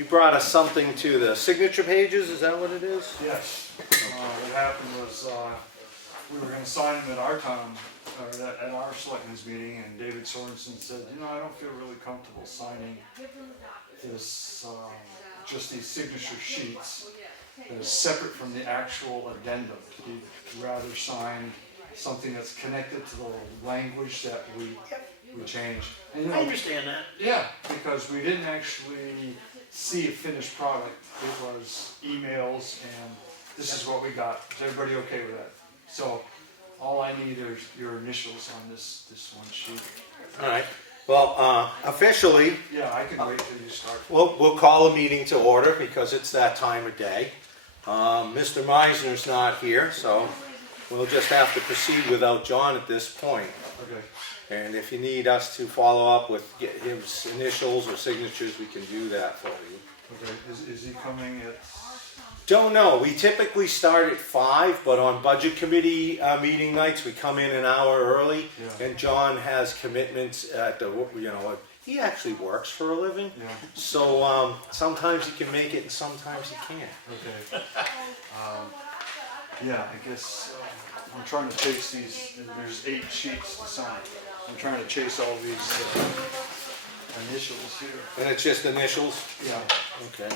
You brought us something to the signature pages, is that what it is? Yes. What happened was, we were gonna sign them at our town, or at our selectmen's meeting, and David Sorensen said, you know, I don't feel really comfortable signing this, just these signature sheets that is separate from the actual addendum. He'd rather sign something that's connected to the language that we changed. And, you know, I understand that. yeah, because we didn't actually see a finished product. It was emails and this is what we got. Is everybody okay with that? So all I need is your initials on this one sheet. All right. Well, officially, Yeah, I can wait till you start. we'll call a meeting to order because it's that time of day. Mr. Meisner's not here, so we'll just have to proceed without John at this point. Okay. And if you need us to follow up with his initials or signatures, we can do that for you. Okay. Is he coming at? Don't know. We typically start at 5, but on budget committee meeting nights, we come in an hour early. Yeah. And John has commitments at the, he actually works for a living. Yeah. So sometimes he can make it and sometimes he can't. Okay. Yeah, I guess I'm trying to chase these. There's 8 sheets to sign. I'm trying to chase all these initials here. And it's just initials? Yeah. Okay.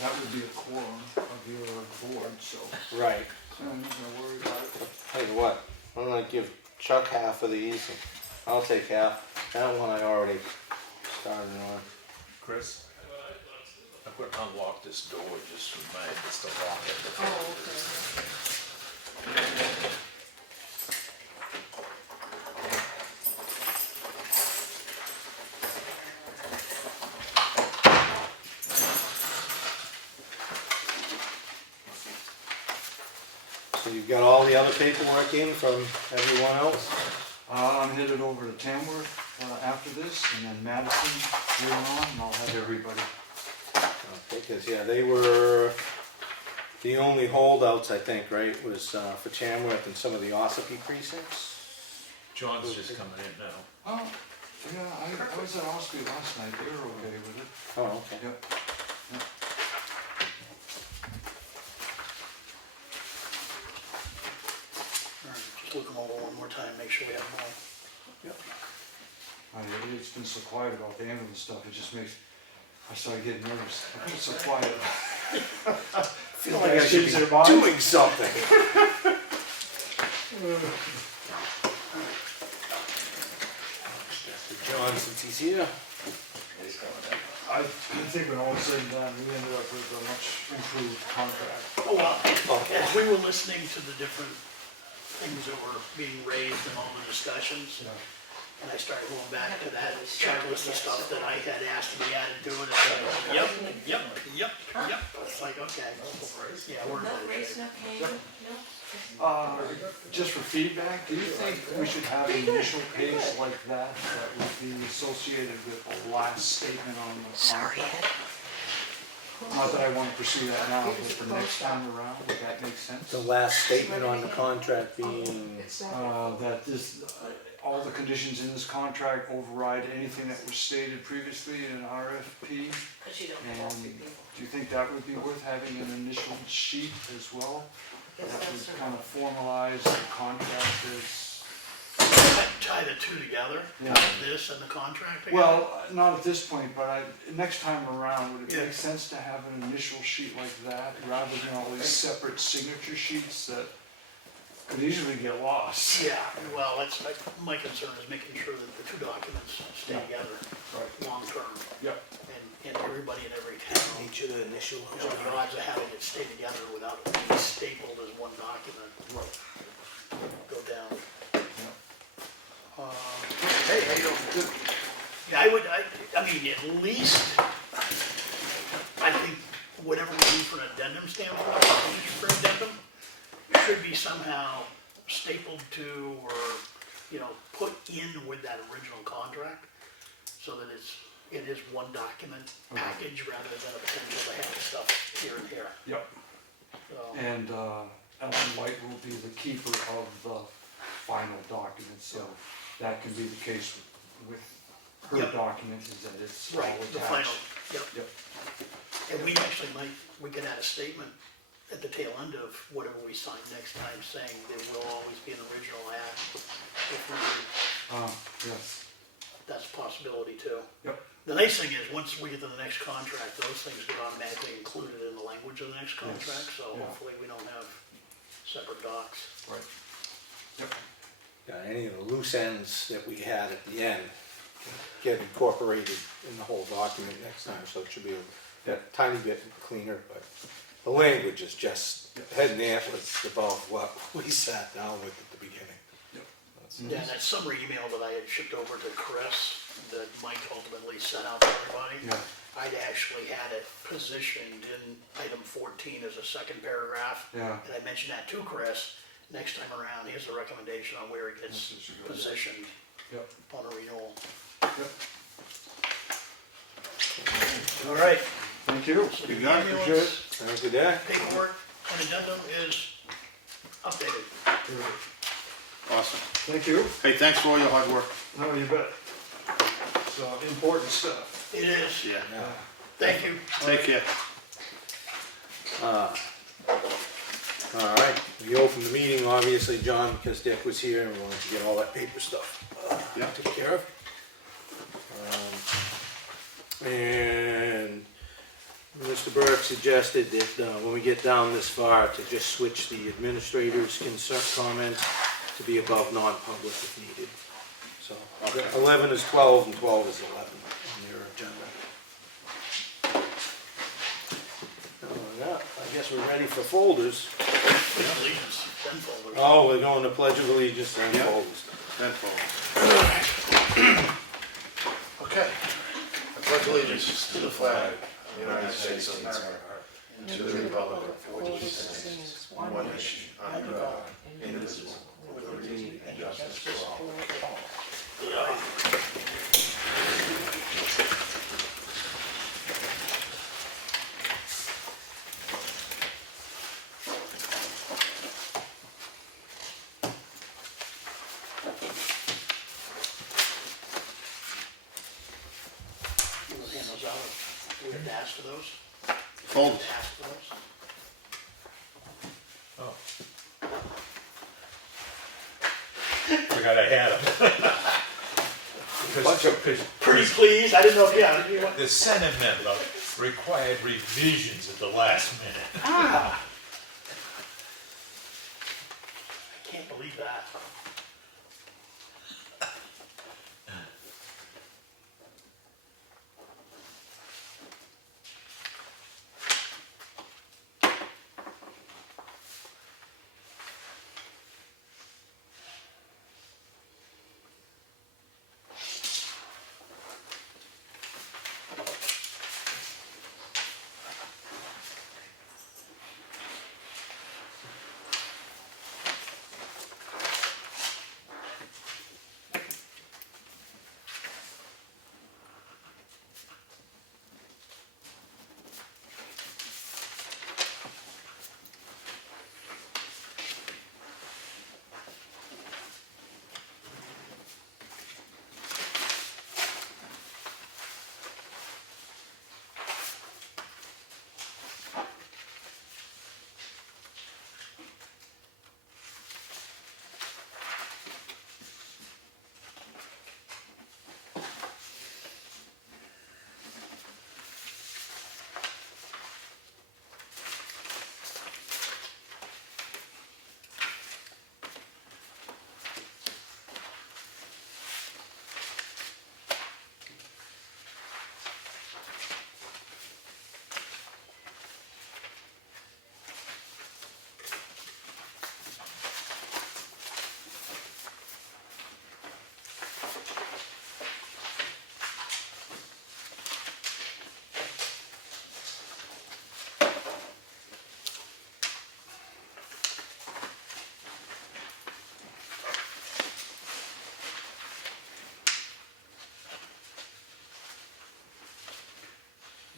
That would be a quorum of your board, so Right. I'm not gonna worry about it. Tell you what, I'm gonna give Chuck half of these and I'll take half. That one I already started on. Chris? I put unlock this door just for my, it's to lock it. Oh, okay. So you've got all the other paperwork in from everyone else? I'm headed over to Tamworth after this, and then Madison later on, and I'll have everybody. Okay, because yeah, they were the only holdouts, I think, right, was for Chamworth and some of the Ossipee precincts. John's just coming in now. Oh, yeah, I was at Ospey last night, they were okay with it. Oh, okay. Yep. All right, just look them over one more time, make sure we have them all. It's been so quiet about the ambulance stuff, it just makes, I started getting nervous. It's so quiet. I feel like I should be doing something. John, since he's here. I think when all is said and done, we ended up with a much improved contract. Oh, well, as we were listening to the different things that were being raised in all the discussions, and I started going back to that checklist of stuff that I had asked to be added to it, and it's like, yep. It's like, okay, yeah, we're in No good race, shape. no cane, no? Just for feedback, do you think we should have an initial page like that that would be associated with the last statement on the contract? Not that I want to pursue that now, but for next time around, would that make sense? The last statement on the contract being, That this, all the conditions in this contract override anything that was stated previously in an RFP. Because you don't And have do two people. you think that would be worth having an initial sheet as well? Yes, That that's would kind of formalize the contract as, Tie the two together, Yeah. this and the contract together. well, not at this point, but next time around, would it Yeah. make sense to have an initial sheet like that rather than all these separate signature sheets that could easily get lost? Yeah, well, that's, my concern is making sure that the two documents stay together Right. long-term, Yep. and everybody in every town. each of the initial. What are the odds of having it stay together without it being stapled as one document? Right. Go down. Yeah. Hey, how you doing? Yeah, I mean, at least, I think whatever we do for an addendum standpoint, page for addendum, should be somehow stapled to or, put in with that original contract, so that it is one document package rather than a potential to have stuff here and here. Yep. So, And Ellen White will be the keeper of the final document, so that can be the case with her Yep. document is that it's all Right, the final, attached. yep. Yep. And we actually we could add a statement at the tail end of whatever we sign next time, saying there will always be an original act. If we need, Yes, that's a possibility too. yep, The nice thing is, once we get to the next contract, those things get automatically included in the language of the next contract, so yeah. hopefully we don't have separate docs. right. Yep, Yeah, any of the loose ends that we had at the end get incorporated in the whole document next time, so it should be a tiny bit cleaner, but the language is just head and antlers above what we sat down with at the beginning. Yep. That's- Yeah, and that summary email that I had shipped over to Chris, that Mike ultimately sent out to everybody, yeah, I'd actually had it positioned in item 14 as a second paragraph. yeah. And I mentioned that to Chris. Next time around, here's a recommendation on where it gets This should go. positioned Yep, on a renewal. yep. All right. Thank you. So the Good night, ambulance appreciate it. Have a good day. paperwork and addendum is updated. Awesome. Thank you. Hey, thanks for all your hard work. No, you bet. It's important stuff. It is. Yeah. Yeah. Thank you. Take care. All right, we opened the meeting, obviously, John, because Dick was here and we wanted to get all that paper stuff Yeah. taken care of. And Mr. Burke suggested that when we get down this far, to just switch the administrator's concern comments to be above non-public if needed. So 11 is 12 and 12 is 11 on your agenda. Yeah, I guess we're ready for folders. Allegiance, then folders. Oh, we're going to Pledge of Allegiance and Yeah. folders. Tenfold. Okay. I pledge allegiance to the flag of the United States of America and to the republic for which it stands, one nation, under God, indivisible, with liberty and justice for all. We'll hand those out. Do we have to ask for those? Fold. Ask for those? Forgot I had them. Because Pretty pleased. I didn't know if, yeah, you want. the Senate memo required revisions at the last minute. Ah. I can't believe that.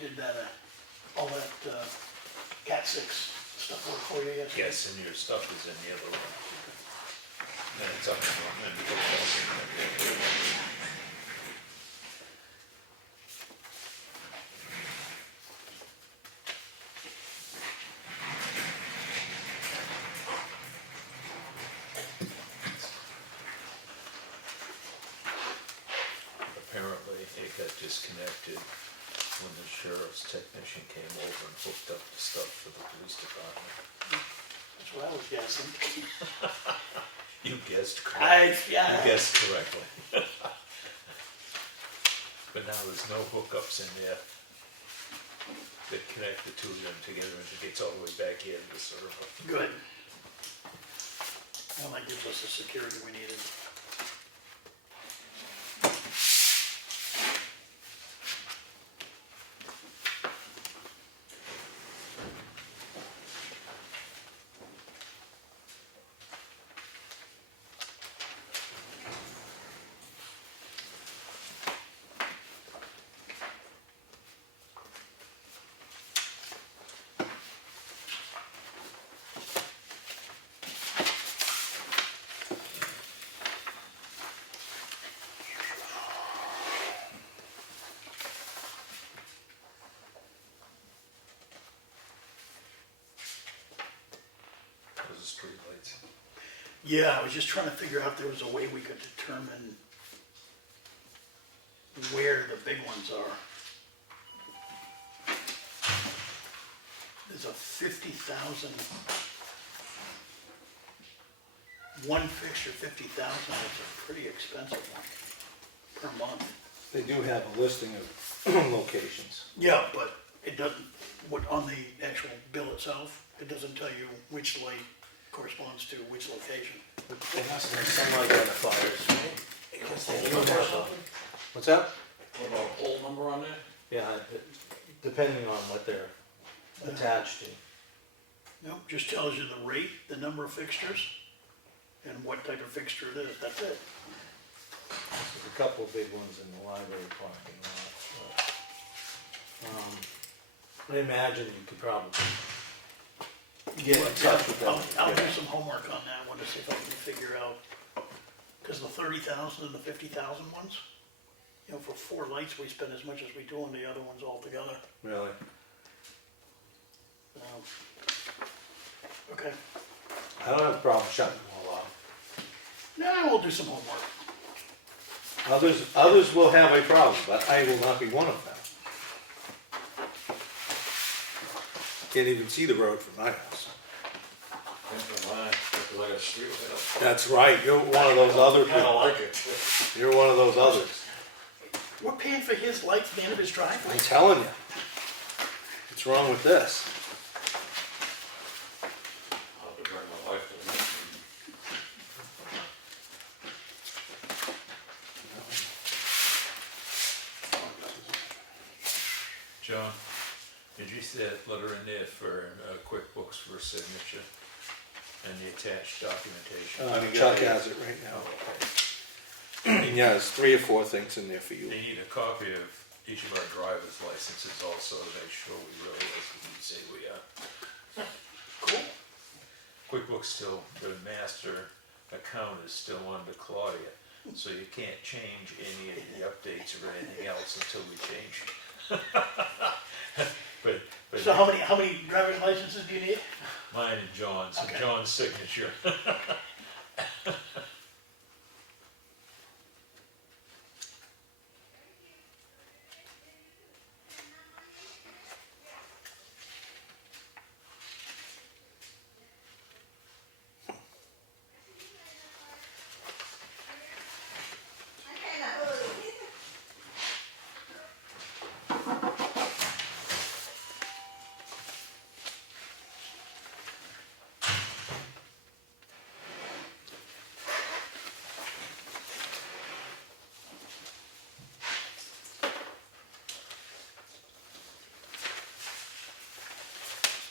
Did that, all that, Cat 6 stuff work for you yesterday? Yes, and your stuff is in the other one. And it's up in the it got disconnected when the sheriff's technician came over and hooked up the stuff for the police department. That's what I was guessing. You guessed correctly. You Yeah, guessed correctly. But now there's no hookups in there that connect the two of them together and it gets all the way back here to the server. good. Well, that gives us the security we needed. Those are street lights. Yeah, I was just trying to figure out if there was a way we could determine where the big ones are. There's a 50,000, one fixture, 50,000, is a pretty expensive one per month. They do have a listing of locations. Yeah, but it doesn't, on the actual bill itself, it doesn't tell you which light corresponds to which location. They must have some identifiers, right? Because they do have a- What's that? What about a pole number on there? Yeah, depending on what they're attached to. Nope, just tells you the rate, the number of fixtures, and what type of fixture it is, that's it. There's a couple of big ones in the library parking lot. But, I imagine you could probably get in touch with them. I'll do some homework on that one to see if I can figure out, because the 30,000 and the 50,000 ones, you know, for 4 lights, we spend as much as we do on the other ones altogether. Really? Okay, I don't have a problem shutting them all off. now we'll do some homework. Others will have a problem, but I will not be one of them. Can't even see the road from my house. Never mind, have to let us street light up. That's right, you're one of those other I don't people. like it. You're one of those others. We're paying for his lights at the end of his driveway. I'm telling you. What's wrong with this? I'll have to bring my wife to the next meeting. John, did you see that letter in there for QuickBooks for signature and the attached documentation? Chuck has it right now. And yeah, there's 3 or 4 things in there for you. They need a copy of each of our driver's licenses also to make sure we really is who we say we are. Cool. QuickBooks still, the master account is still under Claudia, so you can't change any of the updates or anything else until we change. But So how many driver's licenses do you need? mine and John's, and Okay. John's signature.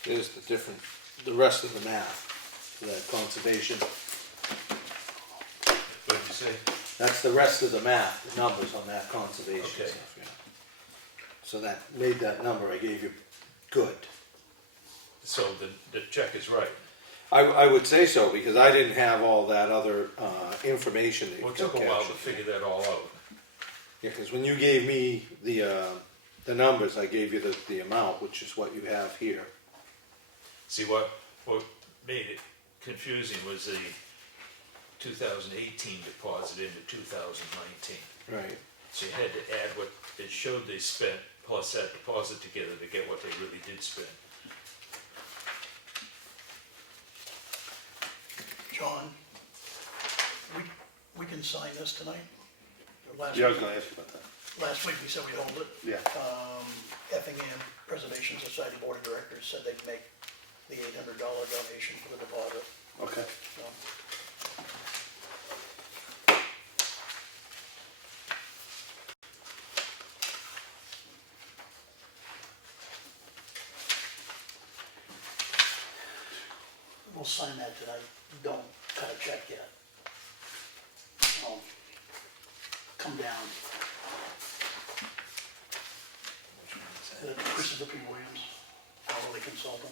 Here's the rest of the math, the conservation. What did you say? That's the rest of the math, the numbers on that conservation Okay. stuff, yeah. So that made that number I gave you good. So the check is right. I would say so, because I didn't have all that other information that you Well, it took a while to figure that all out. Yeah, because when you gave me the numbers, I gave you the amount, which is what you have here. See, what made it confusing was the 2018 deposit into 2019. Right. So you had to add what it showed they spent, plus that deposit together to get what they really did spend. John, we can sign this tonight? Or Yeah, I was gonna ask you about that. Last week we said we'd hold it. Yeah. Effingham Preservation Society Board of Directors said they'd make the $800 donation for the deposit, Okay. so. We'll sign that tonight, don't cut a check yet. Come down. Christopher P. Williams, hourly consultant.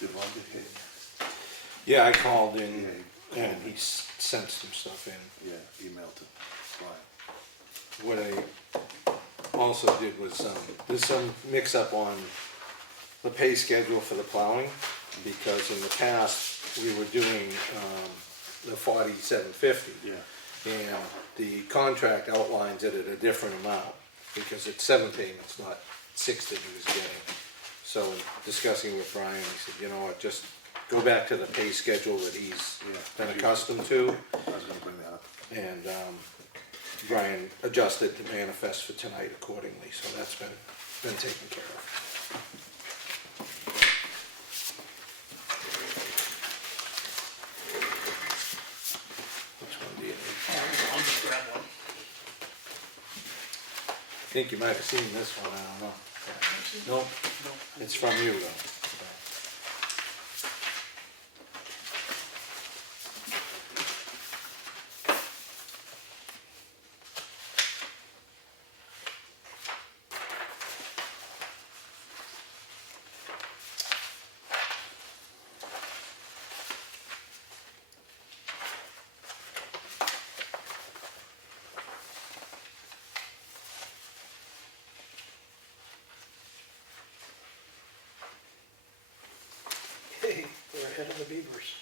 Did Ron get hit? Yeah, I called in and he sent some stuff in. Yeah, email to Brian. What I also did was, there's some mix up on the pay schedule for the plowing, because in the past, we were doing, the 47.50. Yeah. And the contract outlines it at a different amount, because it's 7 payments, not 6 that he was getting. So in discussing with Brian, he said, you know what, just go back to the pay schedule that he's been accustomed to. I was gonna bring that up. And Brian adjusted the manifest for tonight accordingly, so that's been taken care of. Which one do you need? I'll just grab one. I think you might have seen this one, I don't know. Nope, it's from you though. Hey, we're ahead of the Beavers.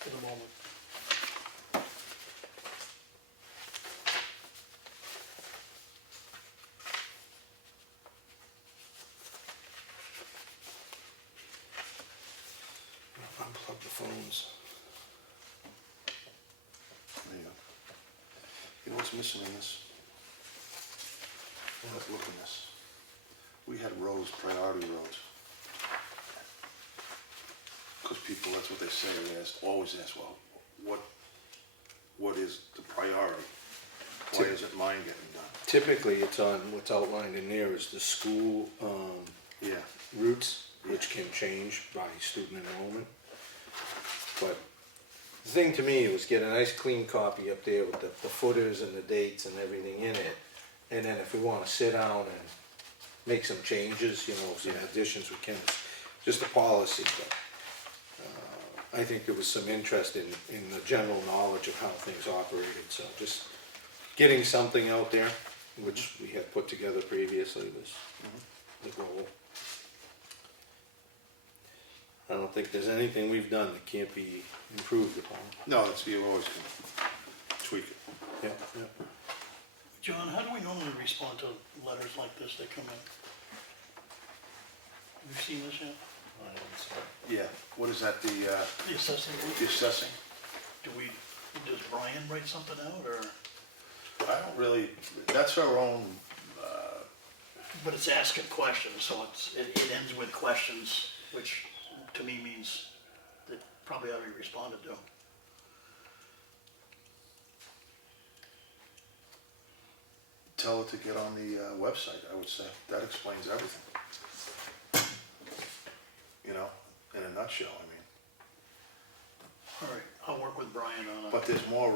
For the moment. Unplug the phones. There you go. You know what's missing in this? Let's look in this. We had roads, priority roads. Because people, that's what they say, they always ask, well, what is the priority? Why isn't mine getting done? Typically, it's on, what's outlined in there is the school Yeah, routes, which can change by student enrollment. But the thing to me was get a nice clean copy up there with the footers and the dates and everything in it. And then if we want to sit down and make some changes, you know, some additions, we can. Just a policy, but I think there was some interest in the general knowledge of how things operated. So just getting something out there, which we had put together previously, was the goal. I don't think there's anything we've done that can't be improved upon. no, that's, you always can tweak it. Yeah, yeah. John, how do we normally respond to letters like this that come in? Have you seen this yet? Yeah, what is that, the assessing the assessing? does Brian write something out, or, I don't really, that's our own, but it's asking questions, so it ends with questions, which to me means that probably ought to be responded to. tell it to get on the website, I would say. That explains everything. You know, in a nutshell, I mean. All right, I'll work with Brian on it. But there's more,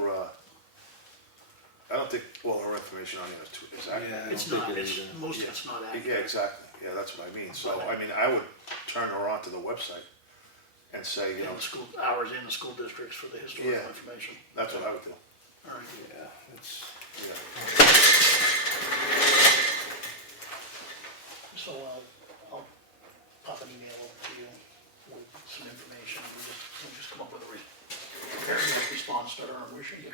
I don't think all her information on there is accurate. Yeah. It's I don't not, think it it's, is, most of Yeah. it's not Yeah, accurate. exactly. Yeah, that's what I mean. So, I mean, I would turn her on to the website and say, you know, And the school, hours in the school districts for the historical Yeah. information. that's what I would do. All right. Yeah, it's, Yeah. So I'll pop an email over to you with some information. We'll just come up with a response to her and wishing you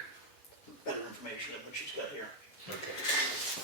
better information. she's got here. Okay.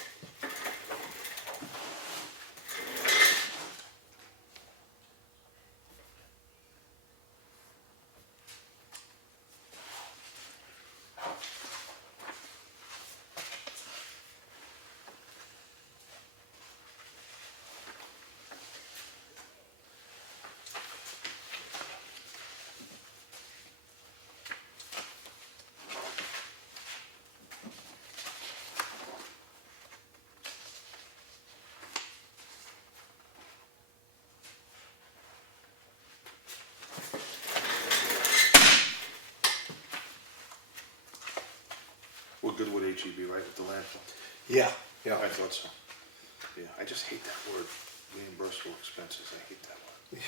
We're good with HEB, right, with the landfill? Yeah, yeah. I thought so. Yeah, I just hate that word, reimbursable expenses, I hate that word.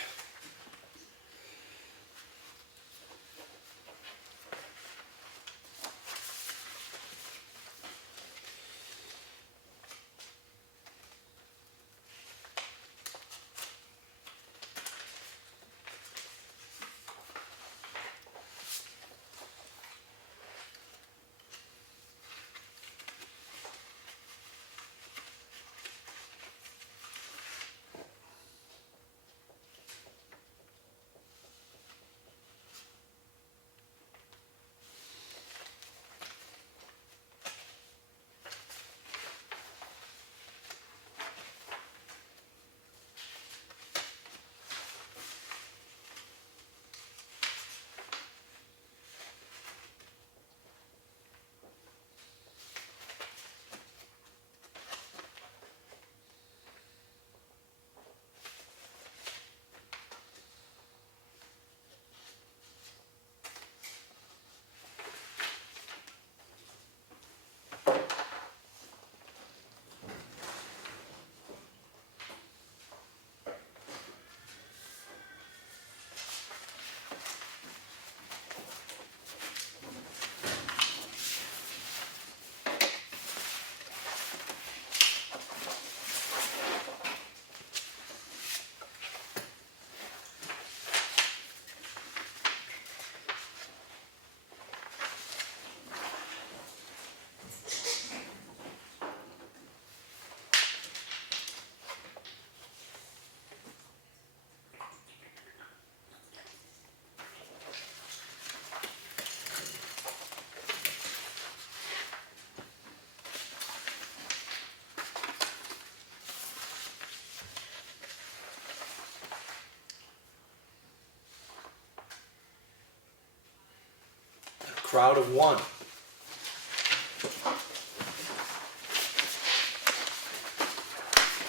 Crowd of one.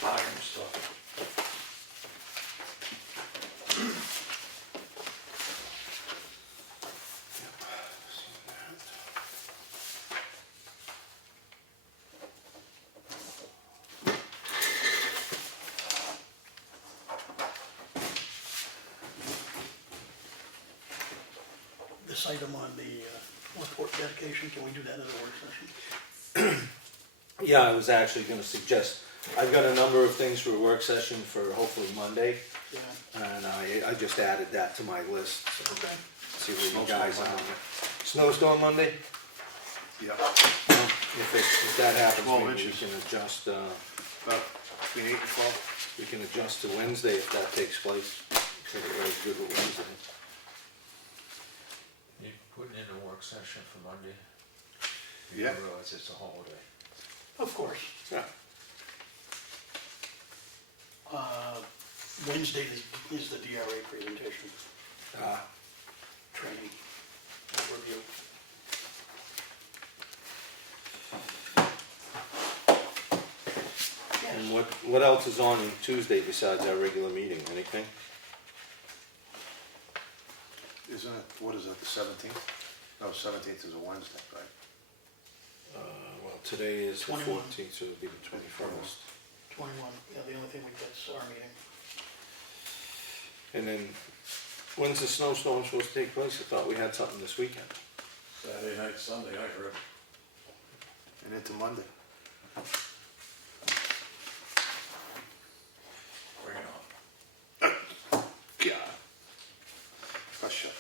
Iron stuff. This item on the report dedication, can we do that at a work session? Yeah, I was actually gonna suggest, I've got a number of things for a work session for hopefully Monday, Yeah, and I just added that to my list, so okay. see where you guys are on Snowstorm it. Snowstorm Monday? Yeah, If that happens, 12 maybe we inches. can adjust, about between 8 and 12. we can adjust to Wednesday if that takes place. If everybody's good with Wednesday. You putting in a work session for Monday? You Yeah. realize it's a holiday. Of course. Yeah. Wednesday is the DRA presentation, training, overview. And what else is on Tuesday besides our regular meeting, anything? Isn't it, what is that, the 17th? No, 17th is a Wednesday, right? Well, today is the 21. 14th, so it'll be the 21st. 21, yeah, the only thing we get's our meeting. And then, when's the snowstorm supposed to take place? I thought we had something this weekend. Saturday night, Sunday, I heard. And into Monday. Bring it on. God. Hush up.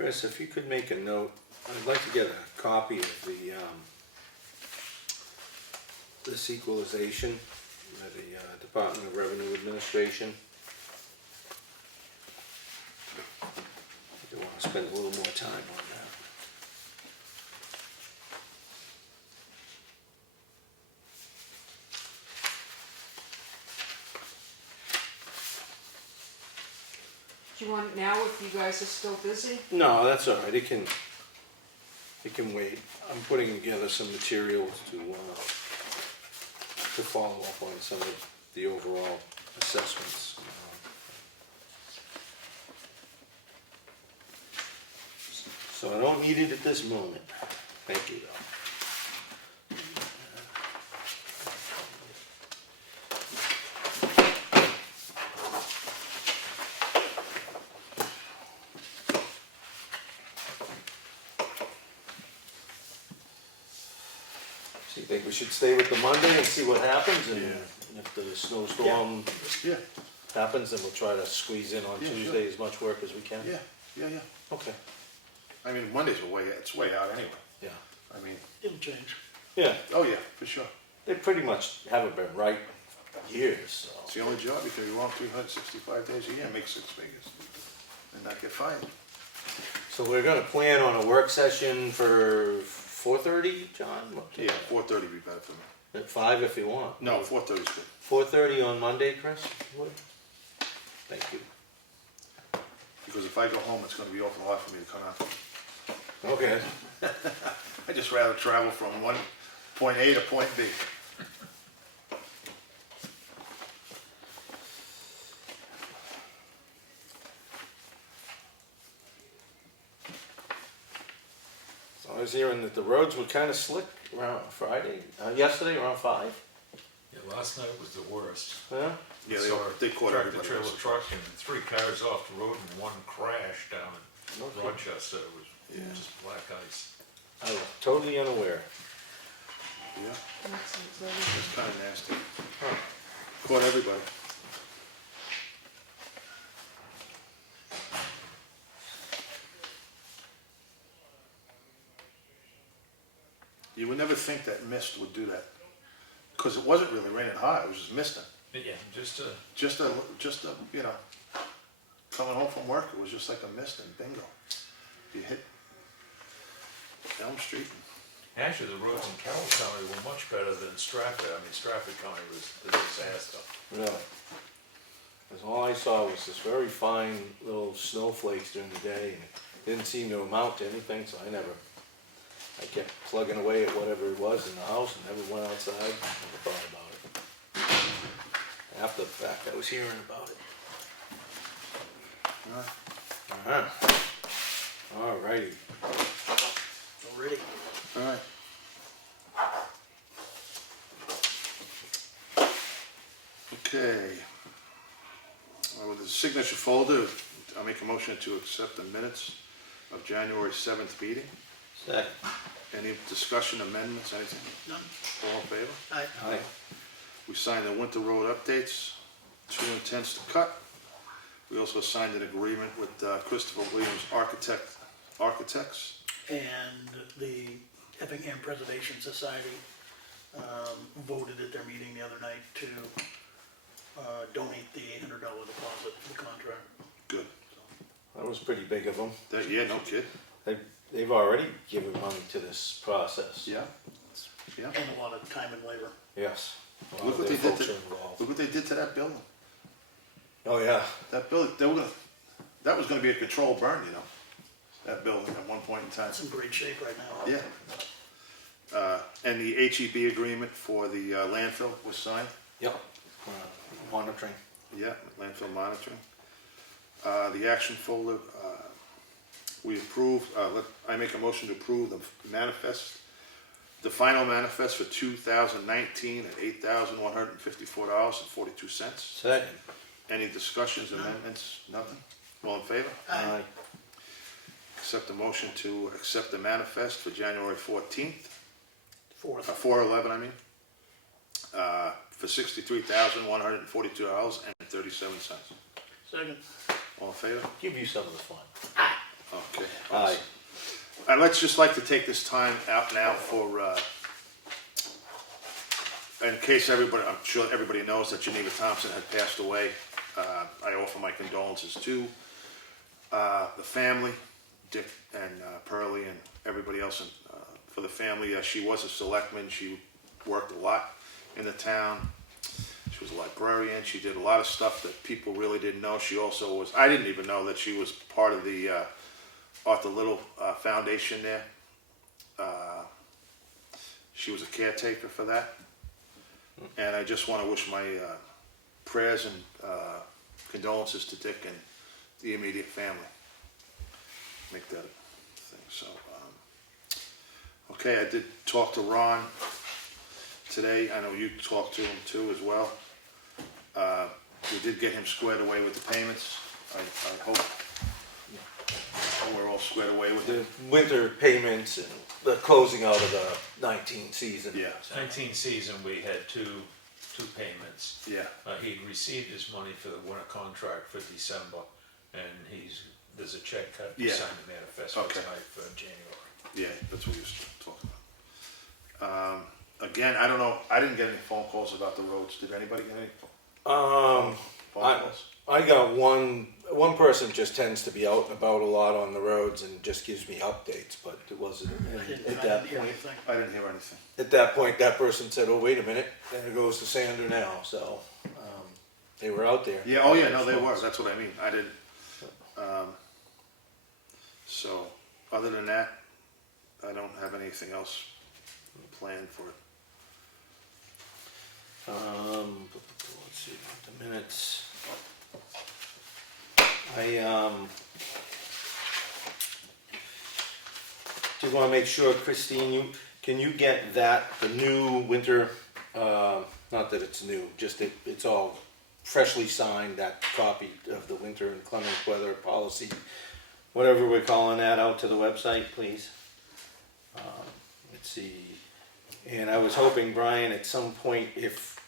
Chris, if you could make a note, I'd like to get a copy of this equalization by the Department of Revenue Administration. I want to spend a little more time on that. Do you want it now if you guys are still busy? No, that's all right. It can wait. I'm putting together some materials to follow up on some of the overall assessments. So I don't need it at this moment. Thank you, though. So you think we should stay with the Monday and see what happens? And if the snowstorm Yeah, happens, then we'll try to squeeze in on Yeah, sure. Tuesday as much work as we can? yeah. Okay. I mean, Mondays are it's way out anyway. Yeah. I mean, It'll change. Yeah, oh yeah, for sure. they pretty much haven't been right years, so. It's the only job you can be wrong 365 days a year, make 6 figures, and not get fired. So we're gonna plan on a work session for 4:30, John? Yeah, 4:30 would be better for me. At 5 if you want. No, 4:30 is good. 4:30 on Monday, Chris? Would? Thank you. Because if I go home, it's gonna be awful hard for me to come out. Okay. I'd just rather travel from point A to point B. So I was hearing that the roads were kinda slick around Friday, yesterday around 5. Yeah, last night was the worst. Yeah? Yeah, Saw they caught tractor everybody trailer else. truck and 3 cars off the road and 1 crashed down in Okay. Rochester. It was just black ice. I was totally unaware. Yeah, Excellent. it's kinda nasty. Huh. Caught everybody. You would never think that mist would do that, because it wasn't really raining hard, it was just misting. But yeah, just Just a, coming home from work, it was just like a mist and bingo. You hit Elm Street. actually the roads in Carroll County were much better than Stratford. I mean, Stratford County was a disaster. Really? Because all I saw was this very fine little snowflakes during the day, and it didn't seem to amount to anything, so I kept plugging away at whatever it was in the house and never went outside, never thought about it. After the fact, I was hearing about it. All righty. Already. All right. Okay. With the signature folder, I'll make a motion to accept the minutes of January 7th meeting. Second. Any discussion, amendments, anything? None. All in favor? Aye. Aye. We signed the winter road updates, 2 intents to cut. We also signed an agreement with Christopher Williams Architects. And the Effingham Preservation Society voted at their meeting the other night to donate the $800 deposit for the contract. Good. That was pretty big of them. Yeah, no kid. They've already given money to this process. Yeah. Yeah. And a lot of time and labor. Yes. A lot Look of what their they did folks to, are involved. look what they did to that building. Oh, yeah. That building, that was gonna be a controlled burn, you know, that building at one point in time. It's in great shape right now. Yeah. And the HEB agreement for the landfill was signed. Yep. Monitoring. Yeah, landfill monitoring. The action folder, we approved, I make a motion to approve the manifest, the final manifest for 2019 at $8,154.42. Second. Any discussions, amendments, nothing? All in favor? Aye. Accept the motion to accept the manifest for January 14th, Fourth. 4/11, I mean, for $63,142.37. Second. All in favor? Give you some of the fun. Okay. Aye. I'd just like to take this time out now for, in case everybody, I'm sure everybody knows that Geneva Thompson had passed away. I offer my condolences to the family, Dick and Pearlie and everybody else for the family. She was a selectman. She worked a lot in the town. She was a librarian. She did a lot of stuff that people really didn't know. She also was, I didn't even know that she was part of the Arthur Little Foundation there. She was a caretaker for that. And I just want to wish my prayers and condolences to Dick and the immediate family. Make that a thing. So, okay, I did talk to Ron today. I know you talked to him too as well. We did get him squared away with the payments. I hope we're all squared away with The it. winter payments and the closing out of the 19 season. Yeah, 19 season, we had two payments. yeah, He'd received his money for the winter contract for December, and there's a check cut to Yeah. sign the manifesto Okay. tonight for January. yeah, that's what we was talking about. Again, I don't know, I didn't get any phone calls about the roads. Did anybody get any phone calls? I got one person just tends to be out and about a lot on the roads and just gives me updates, but it wasn't at that point. I didn't hear anything. At that point, that person said, "Oh, wait a minute, there goes to Sander now." So they were out there. Yeah, oh yeah, no, they were, that's what I mean, I didn't, so, other than that, I don't have anything else planned for it. Let's see, the minutes. Do want to make sure, Christine, can you get the new winter, not that it's new, just it's all freshly signed, that copy of the winter and clement weather policy, whatever we're calling that, out to the website, please? Let's see. And I was hoping, Brian, at some point, if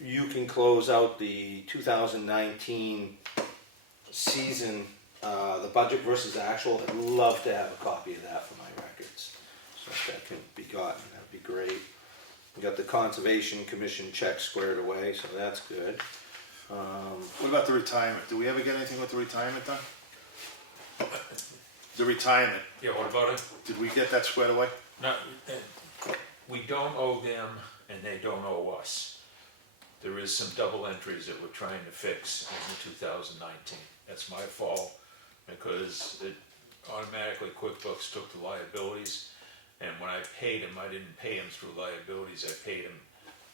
you can close out the 2019 season, the budget versus actual, I'd love to have a copy of that for my records. So if that can be gotten, that'd be great. We got the Conservation Commission check squared away, so that's good. What about the retirement? Do we ever get anything with the retirement done? The retirement, Yeah, what about it? did we get that squared away? No, we don't owe them, and they don't owe us. There is some double entries that we're trying to fix in 2019. That's my fault, because it automatically QuickBooks took the liabilities, and when I paid them, I didn't pay them through liabilities, I paid them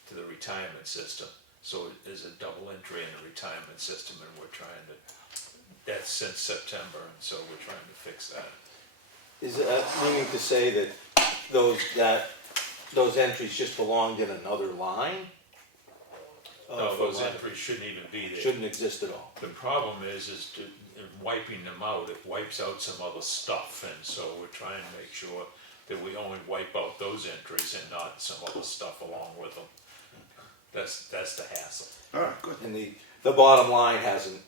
to the retirement system. So there's a double entry in the retirement system, and we're trying to, that's since September, and so we're trying to fix that. Is that meaning to say that those entries just belonged in another line? No, those entries shouldn't even be there. Shouldn't exist at all. The problem is in wiping them out, it wipes out some other stuff, and so we're trying to make sure that we only wipe out those entries and not some other stuff along with them. That's the hassle. All right, good. And the bottom line hasn't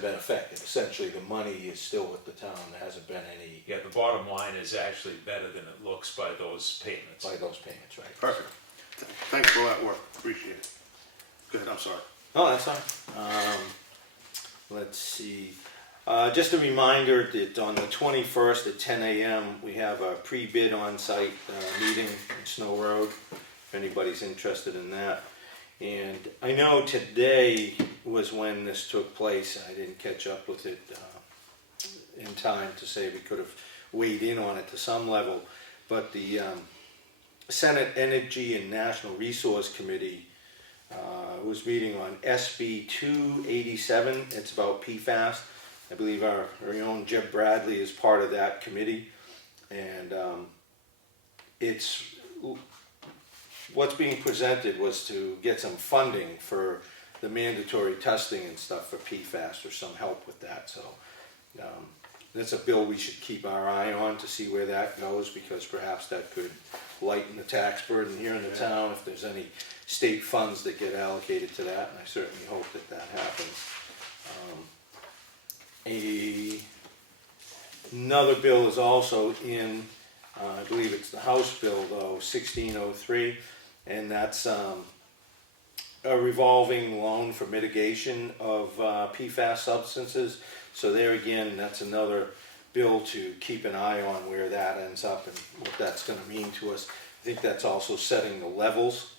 been affected. Essentially, the money is still with the town. There hasn't been any Yeah, the bottom line is actually better than it looks by those payments. by those payments, right? Perfect. Thanks for all that work, appreciate it. Go ahead, I'm sorry. Oh, that's fine. Let's see. Just a reminder that on the 21st at 10 a.m. we have a pre-bid on-site meeting in Snow Road, if anybody's interested in that. And I know today was when this took place. I didn't catch up with it in time to say we could have weighed in on it to some level. But the Senate Energy and National Resource Committee was meeting on SB 287. It's about PFAS. I believe our own Jeb Bradley is part of that committee. And what's being presented was to get some funding for the mandatory testing and stuff for PFAS, or some help with that. So that's a bill we should keep our eye on to see where that goes, because perhaps that could lighten the tax burden here in the town if there's any state funds that get allocated to that, and I certainly hope that happens. Another bill is also in, I believe it's the House bill though, 1603, and that's a revolving loan for mitigation of PFAS substances. So there again, that's another bill to keep an eye on where that ends up and what that's going to mean to us. I think that's also setting the levels.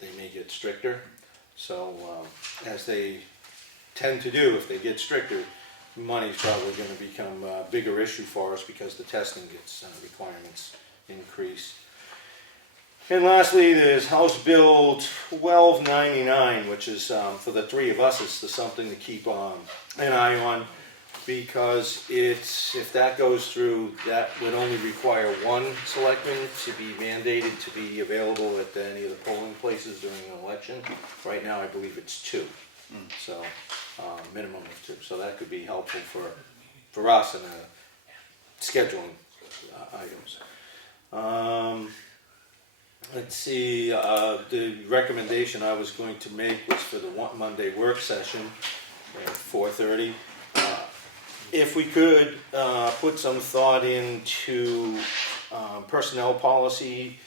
They may get stricter. So as they tend to do, if they get stricter, money's probably going to become a bigger issue for us because the testing gets requirements increased. And lastly, there's House Bill 1299, which is for the three of us, it's something to keep an eye on, because if that goes through, that would only require one selectman to be mandated to be available at any of the polling places during an election. Right now, I believe it's two, so minimum of two. So that could be helpful for us in scheduling items. Let's see, the recommendation I was going to make was for the Monday work session at 4:30. If we could put some thought into personnel policy,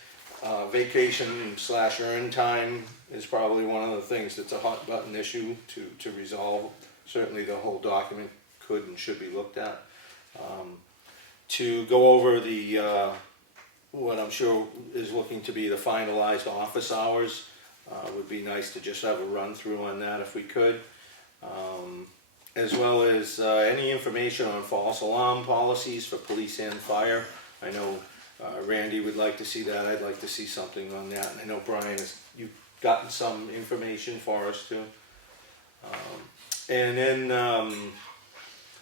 vacation/earn time is probably one of the things that's a hot button issue to resolve. Certainly the whole document could and should be looked at. To go over the what I'm sure is looking to be the finalized office hours, would be nice to just have a run through on that if we could. As well as any information on false alarm policies for police and fire. I know Randy would like to see that. I'd like to see something on that. And I know Brian, you've gotten some information for us too. And then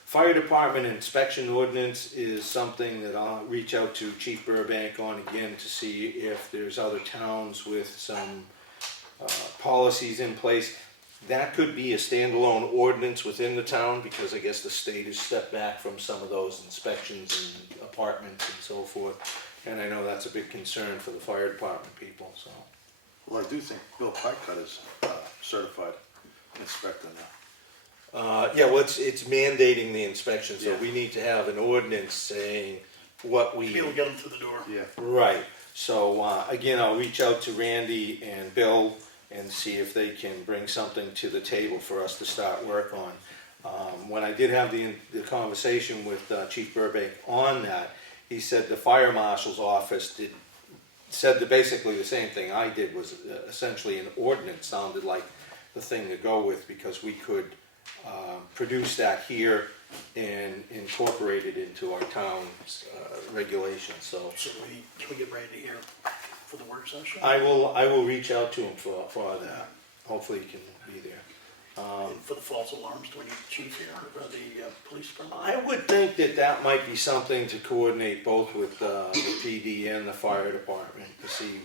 fire department inspection ordinance is something that I'll reach out to Chief Burbank on again to see if there's other towns with some policies in place. That could be a standalone ordinance within the town, because I guess the state has stepped back from some of those inspections and apartments and so forth. And I know that's a big concern for the fire department people, so. Well, I do think Bill Pycott is certified inspector now. Yeah, well, it's mandating the inspection, so Yeah. we need to have an ordinance saying what we. To be able to get them through the door. Yeah. Right, so again, I'll reach out to Randy and Bill and see if they can bring something to the table for us to start work on. When I did have the conversation with Chief Burbank on that, he said the fire marshal's office said basically the same thing I did, was essentially an ordinance sounded like the thing to go with, because we could produce that here and incorporate it into our town's regulations. So So can we get Randy here for the work session? I will reach out to him for that. Hopefully he can be there. And for the false alarms, do we need the chief here or the police department? I would think that might be something to coordinate both with the PD and the fire department to see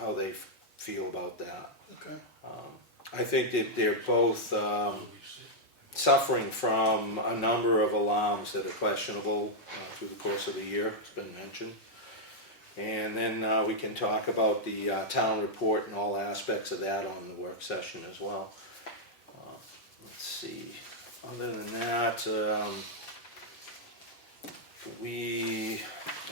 how they feel about that. Okay. I think that they're both suffering from a number of alarms that are questionable through the course of the year. It's been mentioned. And then we can talk about the town report and all aspects of that on the work session as well. Let's see. Other than that,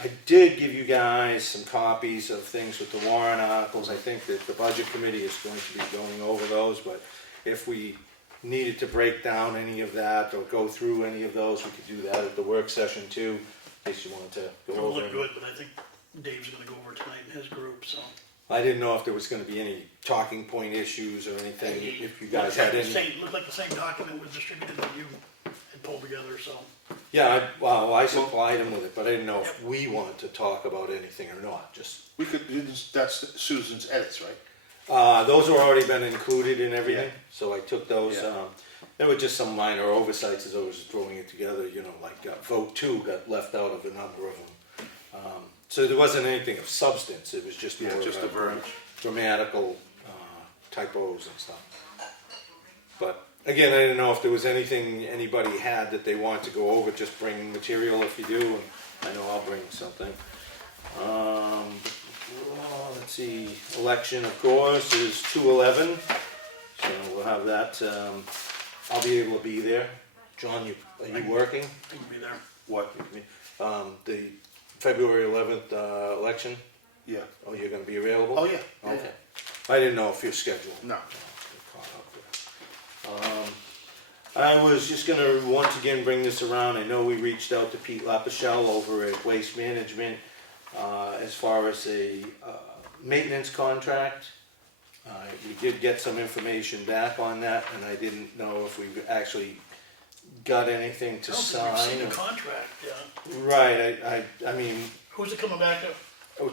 I did give you guys some copies of things with the warrant articles. I think that the budget committee is going to be going over those, but if we needed to break down any of that or go through any of those, we could do that at the work session too, in case you wanted to go It'll over look it. good, but I think Dave's gonna go over tonight in his group, so. I didn't know if there was going to be any talking point issues or anything, if you guys had any. Looked like the same document was distributed that you had pulled together, so. Yeah, I supplied them with it, but I didn't know if we wanted to talk about anything or not, just. We could, that's Susan's edits, right? Those were already been included in everything, Yeah. so I took those, Yeah. there were just some minor oversights as I was throwing it together, like vote 2 got left out of a number of them. So there wasn't anything of substance, it was just more Just the of verbiage. grammatical typos and stuff. But again, I didn't know if there was anything anybody had that they wanted to go over, just bring material if you do, and I know I'll bring something. Let's see, election of course is 2/11, so we'll have that, I'll be able to be there John, are you working? I can be there. What? The February 11th, election? Yeah. Oh, you're gonna be available? Oh, yeah. Okay. I didn't know if you're scheduled. No. I was just gonna once again bring this around. I know we reached out to Pete Lapachelle over at Waste Management as far as a maintenance contract. We did get some information back on that, and I didn't know if we've actually got anything to I don't think we've seen sign. the contract, Right, I mean, who's it coming back to?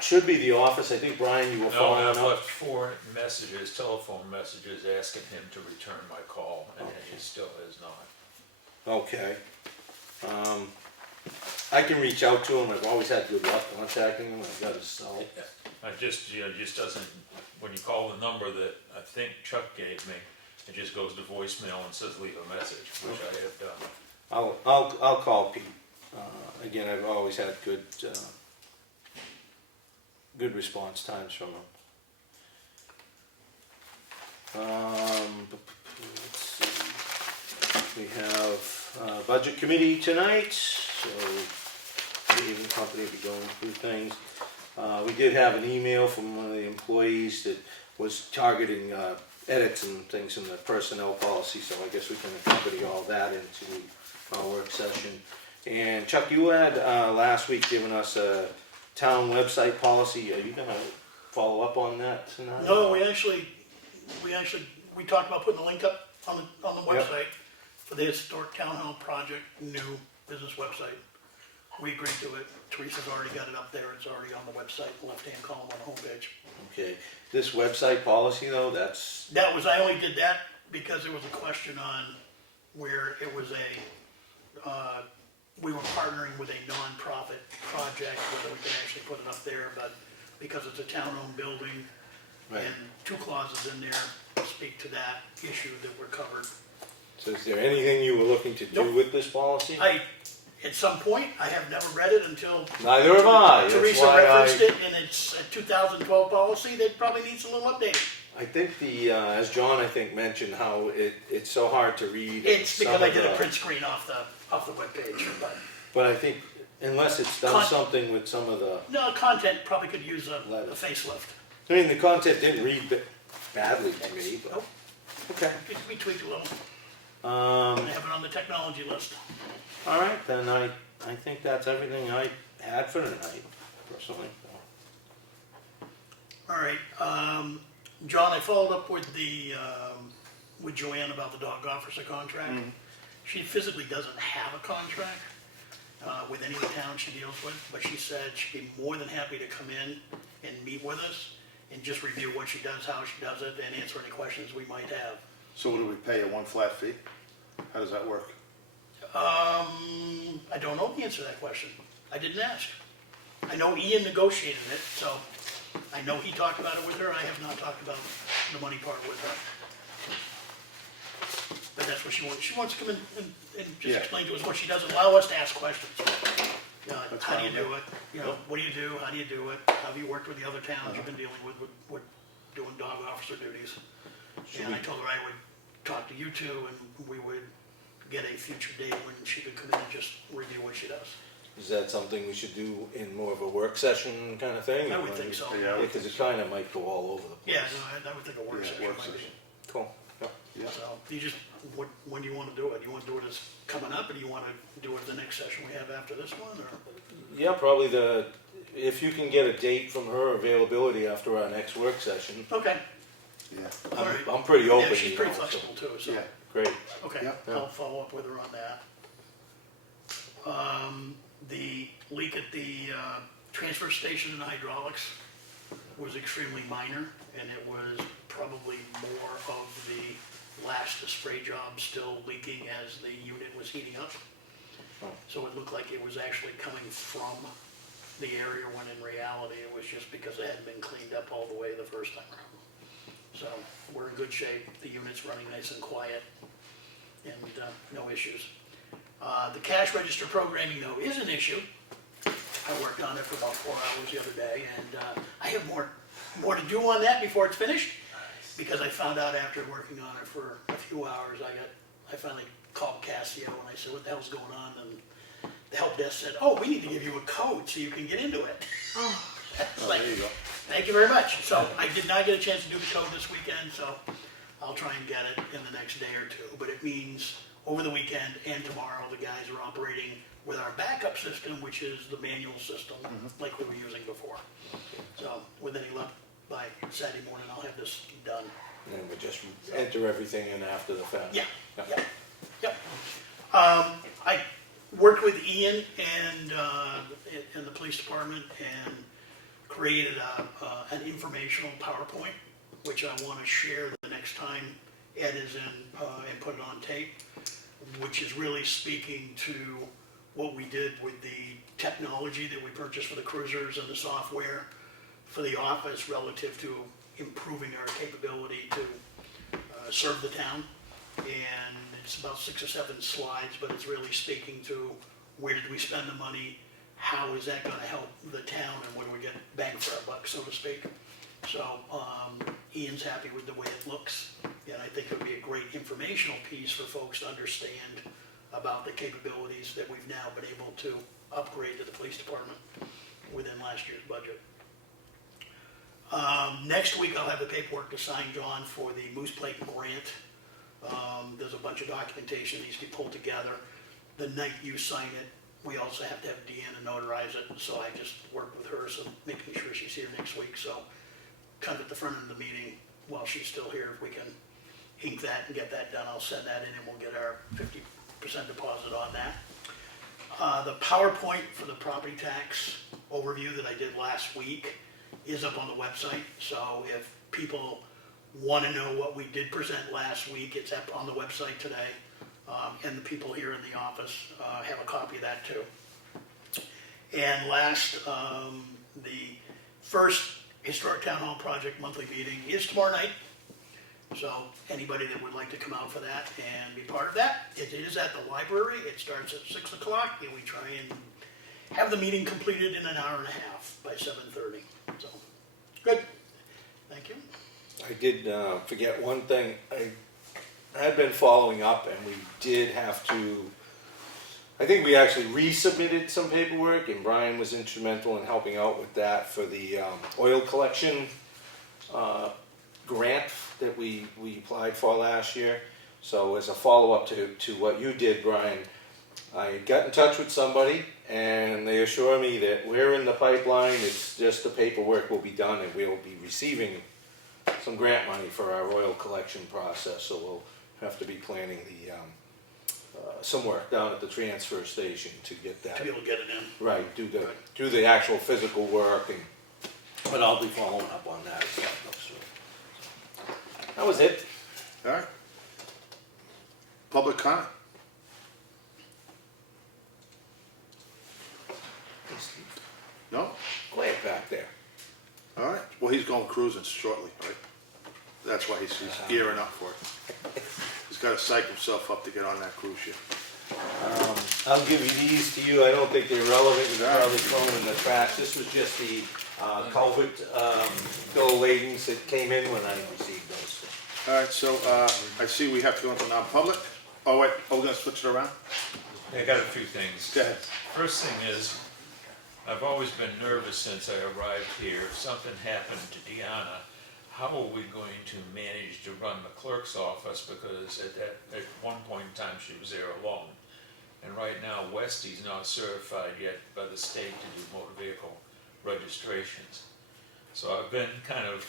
should be the office. I think, Brian, you were No, following I've up. left 4 messages, telephone messages, asking him to return my call, and he still has not. Okay. I can reach out to him. I've always had good luck contacting him. I've got his cell. I just, just doesn't, when you call the number that I think Chuck gave me, it just goes to voicemail and says leave a message, which I have done. I'll call Pete. Again, I've always had good response times from him. Let's see. We have budget committee tonight, so Dave and company will be going through things. We did have an email from one of the employees that was targeting edits and things in the personnel policy, so I guess we can accompany all that into our work session. And Chuck, you had last week given us a town website policy. Are you gonna follow up on that tonight? No, we talked about putting a link up on the Yep. website for the Historic Town Hall Project new business website. We agreed to it. Teresa's already got it up there. It's already on the website, the left-hand column on the homepage. Okay, this website policy though, I only did that because there was a question on where it was we were partnering with a non-profit project, whether we could actually put it up there, but because it's a town-owned building, Right. and 2 clauses in there speak to that issue that were covered. so is there anything you were looking to do Nope. with this policy? At some point, I have never read it until Neither have I. That's Teresa why referenced it, and it's a 2012 policy that probably needs a little updating. I think as John I think mentioned, how it's so hard to read. It's some because I of did a the- print screen off the webpage, but But I think unless it's done something with some of the, no, content probably could use a Letters. facelift. I mean, the content didn't read badly to me, but, Nope, okay. it could be tweaked a little. I have it on the technology list. All right, then I think that's everything I had for tonight, personally. All right, John, I followed up with with Joanne about the dog officer contract. She physically doesn't have a contract with any of the towns she deals with, but she said she'd be more than happy to come in and meet with us and just review what she does, how she does it, and answer any questions we might have. So do we pay a one flat fee? How does that work? I don't know the answer to that question. I didn't ask. I know Ian negotiated it, so I know he talked about it with her. I have not talked about the money part with her. But that's what she wants. She wants to come in and just Yeah. explain to us what she does, allow us to ask questions. That's How do you fine. do it? What do you do? How do you do it? How have you worked with the other towns you've been dealing with doing dog officer duties? And I told her I would talk to you two and we would get a future date when she could come in and just review what she does. Is that something we should do in more of a work session kind of thing? I would think so. Yeah, I Yeah, would because it kind of might go all over the place. Yeah, no, I would think a work Yeah, session work might be. session. Cool. Yeah. Yeah. So, you just, when do you wanna do it? You wanna do it as coming up, or do you wanna do it the next session we have after this one, or? Yeah, probably if you can get a date from her availability after our next work session, Okay, Yeah. all right. I'm pretty open. Yeah, she's you pretty know, so- flexible too, so, Yeah. Great. okay, Yeah. I'll follow up with her on that. The leak at the, transfer station and hydraulics was extremely minor, and it was probably more of the last spray job still leaking as the unit was heating up. So it looked like it was actually coming from the area, when in reality it was just because it hadn't been cleaned up all the way the first time around. So we're in good shape, the unit's running nice and quiet, and no issues. The cash register programming though is an issue. I worked on it for about 4 hours the other day, and I have more to do on that before it's finished, because I found out after working on it for a few hours, I finally called Casio and I said, what the hell's going on? And the help desk said, oh, we need to give you a code so you can get into it. Oh, It's Oh, like, there you go. thank you very much. So I did not get a chance to do the code this weekend, so I'll try and get it in the next day or two. But it means over the weekend and tomorrow, the guys are operating with our backup system, which is the manual system like we were using before. So with any luck, by Saturday morning, I'll have this done. And then we just enter everything in after the fact. Yeah, yep. I worked with Ian and the police department and created an informational PowerPoint, which I want to share the next time Ed is in and put it on tape, which is really speaking to what we did with the technology that we purchased for the cruisers and the software for the office relative to improving our capability to serve the town. And it's about 6 or 7 slides, but it's really speaking to where did we spend the money, how is that going to help the town, and what do we get bang for our buck, so to speak. So Ian's happy with the way it looks, and I think it would be a great informational piece for folks to understand about the capabilities that we've now been able to upgrade to the police department within last year's budget. Next week I'll have the paperwork to sign, John, for the Moose Plate grant. There's a bunch of documentation that needs to be pulled together. The night you sign it, we also have to have Deanna notarize it, so I just worked with her, so making sure she's here next week. So kind of at the front end of the meeting, while she's still here, if we can ink that and get that done, I'll send that in and we'll get our 50% deposit on that. The PowerPoint for the property tax overview that I did last week is up on the website, so if people want to know what we did present last week, it's up on the website today, and the people here in the office have a copy of that too. And last, the first Historic Town Hall Project monthly meeting is tomorrow night, so anybody that would like to come out for that and be part of that, it is at the library. It starts at 6 o'clock, and we try and have the meeting completed in an hour and a half by 7:30. So, good. Thank you. I did forget one thing. I had been following up, and we did have to, I think we actually resubmitted some paperwork, and Brian was instrumental in helping out with that for the oil collection grant that we applied for last year. So as a follow-up to what you did, Brian, I got in touch with somebody, and they assure me that we're in the pipeline. It's just the paperwork will be done, and we'll be receiving some grant money for our oil collection process. So we'll have to be planning the some work down at the transfer station to get that. To be able to get it in. Right, do the actual physical work, and but I'll be following up on that as well. So that was it. All right. Public comment? Hey, Steve, No? quiet back there. All right. Well, he's going cruising shortly, right? That's why he's gearing up for it. He's got to psych himself up to get on that cruise ship. I'll give these to you. I don't think they're relevant. You're probably thrown in the trash. This was just the culvert bill of ladings that came in when I received those. All right, so I see we have to go into non-public. Oh, wait, we're going to switch it around? I got a few things. Go ahead. First thing is, I've always been nervous since I arrived here. If something happened to Deanna, how are we going to manage to run the clerk's office? Because at one point in time, she was there alone. And right now, Westy's not certified yet by the state to do motor vehicle registrations. So I've been kind of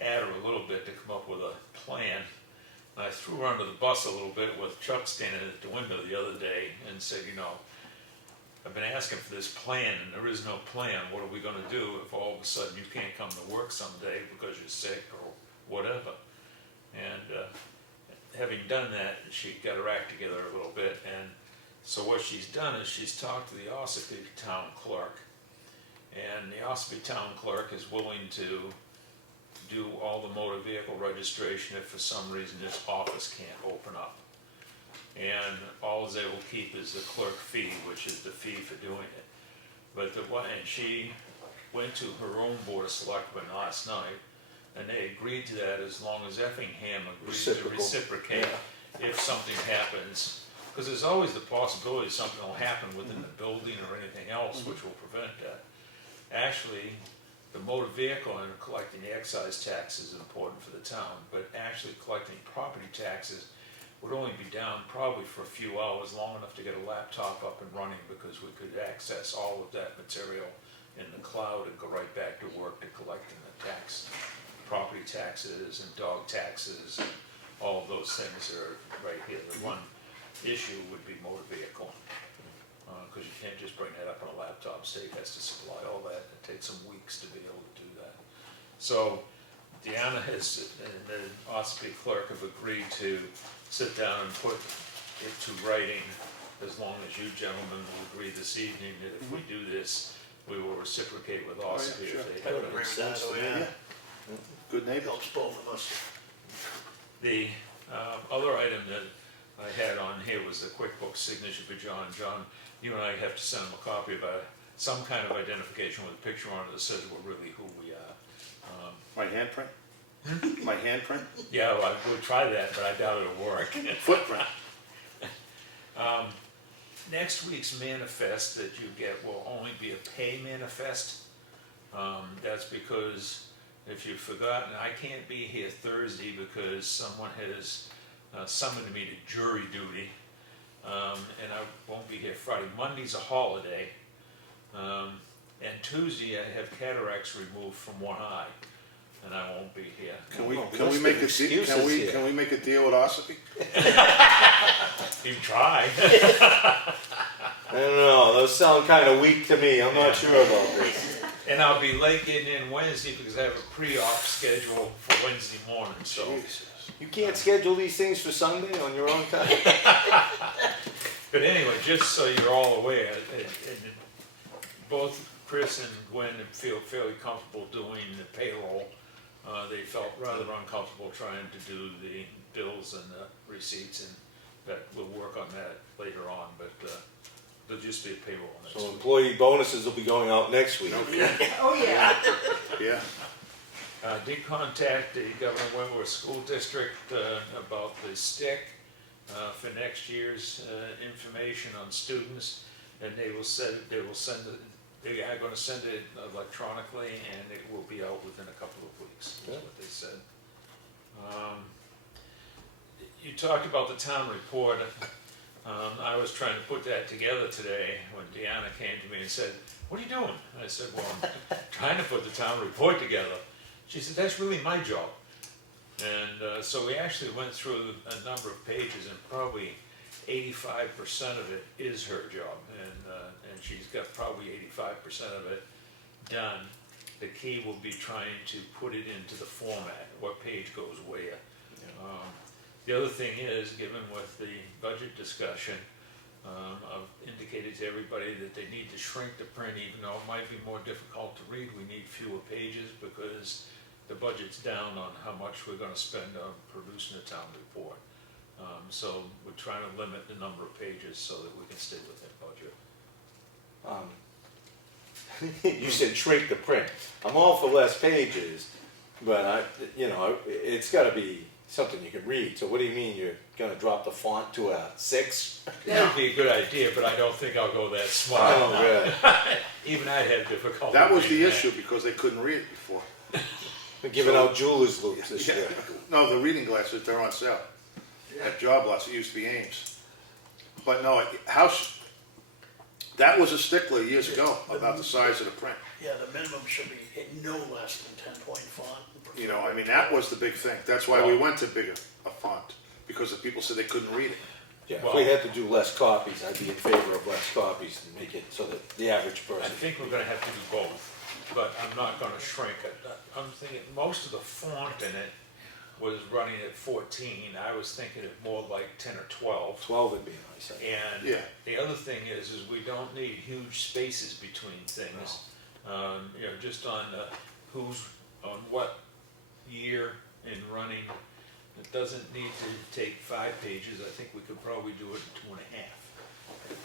at her a little bit to come up with a plan. And I threw her under the bus a little bit with Chuck standing at the window the other day and said, you know, I've been asking for this plan and there is no plan. What are we going to do if all of a sudden you can't come to work someday because you're sick or whatever? And having done that, she got her act together a little bit. And so what she's done is she's talked to the Ossipee town clerk. And the Ossipee town clerk is willing to do all the motor vehicle registration if for some reason this office can't open up. And all they will keep is the clerk fee, which is the fee for doing it. But and she went to her own board of selectmen last night, and they agreed to that as long as Effingham agrees to reciprocate if something happens because there's always the possibility something will happen within the building or anything else which will prevent that. Actually, the motor vehicle and collecting the excise tax is important for the town, but actually collecting property taxes would only be down probably for a few hours, long enough to get a laptop up and running, because we could access all of that material in the cloud and go right back to work to collecting the tax, property taxes and dog taxes, and all of those things are right here. The one issue would be motor vehicle, because you can't just bring that up on a laptop. State has to supply all that. It takes some weeks to be able to do that. So Deanna has, and the Ospey clerk have agreed to sit down and put it to writing, as long as you gentlemen will agree this evening that if we do this, we will reciprocate with Ospey sure. if they I have would it. agree with that, so yeah, Good neighbor. helps both of us. The other item that I had on here was the QuickBooks signature for John. John, you and I have to send him a copy of some kind of identification with a picture on it that says we're really who we are. My handprint? My handprint? Yeah, well, I would try that, but I doubt it'll work. Footprint. Next week's manifest that you get will only be a pay manifest. That's because, if you've forgotten, I can't be here Thursday because someone has summoned me to jury duty, and I won't be here Friday. Monday's a holiday, and Tuesday I have cataracts removed from one eye, and I won't be here. Can we list make of a excuses here. can we make a deal with Ospey? You try. I don't know, those sound kind of weak to me, I'm not sure about this. And I'll be late getting in Wednesday because I have a pre-op schedule for Wednesday morning, so. Jesus. You can't schedule these things for Sunday on your own time? But anyway, just so you're all aware, and both Chris and Gwen feel fairly comfortable doing the payroll. They felt rather uncomfortable trying to do the bills and the receipts, and that we'll work on that later on, but there'll just be a payroll next So week. employee bonuses will be going out next week. Oh, yeah. Yeah. Did contact the GovernmentOversite School District about the stick for next year's information on students, and they are going to send it electronically, and it will be out within a couple of weeks, is what they said. You talked about the town report. I was trying to put that together today when Deanna came to me and said, "What are you doing?" I said, "Well, I'm trying to put the town report together." She said, "That's really my job." And so we actually went through a number of pages, and probably 85% of it is her job, and she's got probably 85% of it done. The key will be trying to put it into the format, what page goes where. The other thing is, given with the budget discussion, I've indicated to everybody that they need to shrink the print, even though it might be more difficult to read. We need fewer pages because the budget's down on how much we're going to spend on producing a town report. So we're trying to limit the number of pages so that we can stay within budget. You said shrink the print. I'm all for less pages, but it's gotta be something you can read. So what do you mean you're gonna drop the font to a 6? That would be a good idea, but I don't think I'll go that smart. Oh, good. Even I had difficulty. That was the reading issue because they couldn't read it before. We're giving out jeweler's loops this Yeah. year. No, the reading glasses, they're on sale. At job lots, it used to be Ames. But no, that was a stickler years ago about the size of the print. Yeah, the minimum should be no less than 10-point font. You know, I mean, that was the big thing. That's why we went to bigger a font, because the people said they couldn't read it. Yeah, if we had to do less copies, I'd be in favor of less copies and make it so that the average I person. think we're gonna have to do both, but I'm not gonna shrink it. I'm thinking most of the font in it was running at 14. I was thinking it more like 10 or 12. 12 would be nice. And Yeah. the other thing is we don't need huge spaces between things. Just on who's on what year in running. It doesn't need to take 5 pages. I think we could probably do it in 2.5.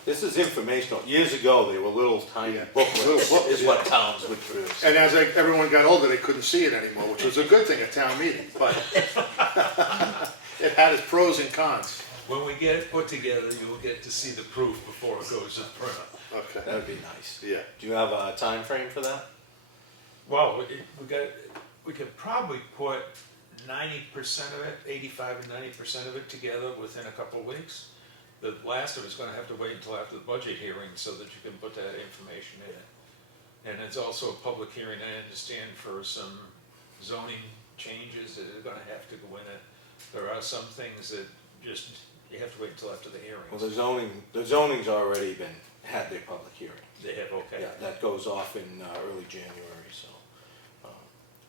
This is informational. Years ago, they were little tiny Yeah. booklets, Little books, is yeah. what towns would produce. And as everyone got older, they couldn't see it anymore, which was a good thing at town meeting, but it had its pros and cons. When we get it put together, you will get to see the proof before it goes to the printer. Okay, That'd be nice. yeah. Do you have a time frame for that? Well, we could probably put 90% of it, 85 and 90% of it together within a couple of weeks. The last of it's gonna have to wait until after the budget hearing so that you can put that information in it. And it's also a public hearing, I understand, for some zoning changes that are gonna have to go in it. There are some things that just, you have to wait until after the Well, hearings. the zoning's already had their public hearing. They have, okay. Yeah, that goes off in early January, so.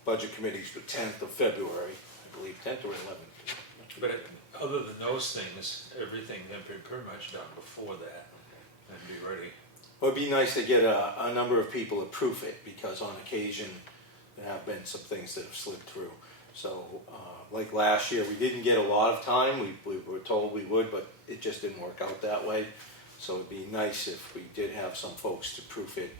Budget committee's the 10th of February, I believe, 10th or 11th. But other than those things, everything had been pretty much done before that and be ready. Well, it'd be nice to get a number of people to proof it, because on occasion, there have been some things that have slipped through. So, like last year, we didn't get a lot of time, we were told we would, but it just didn't work out that way. So it'd be nice if we did have some folks to proof it.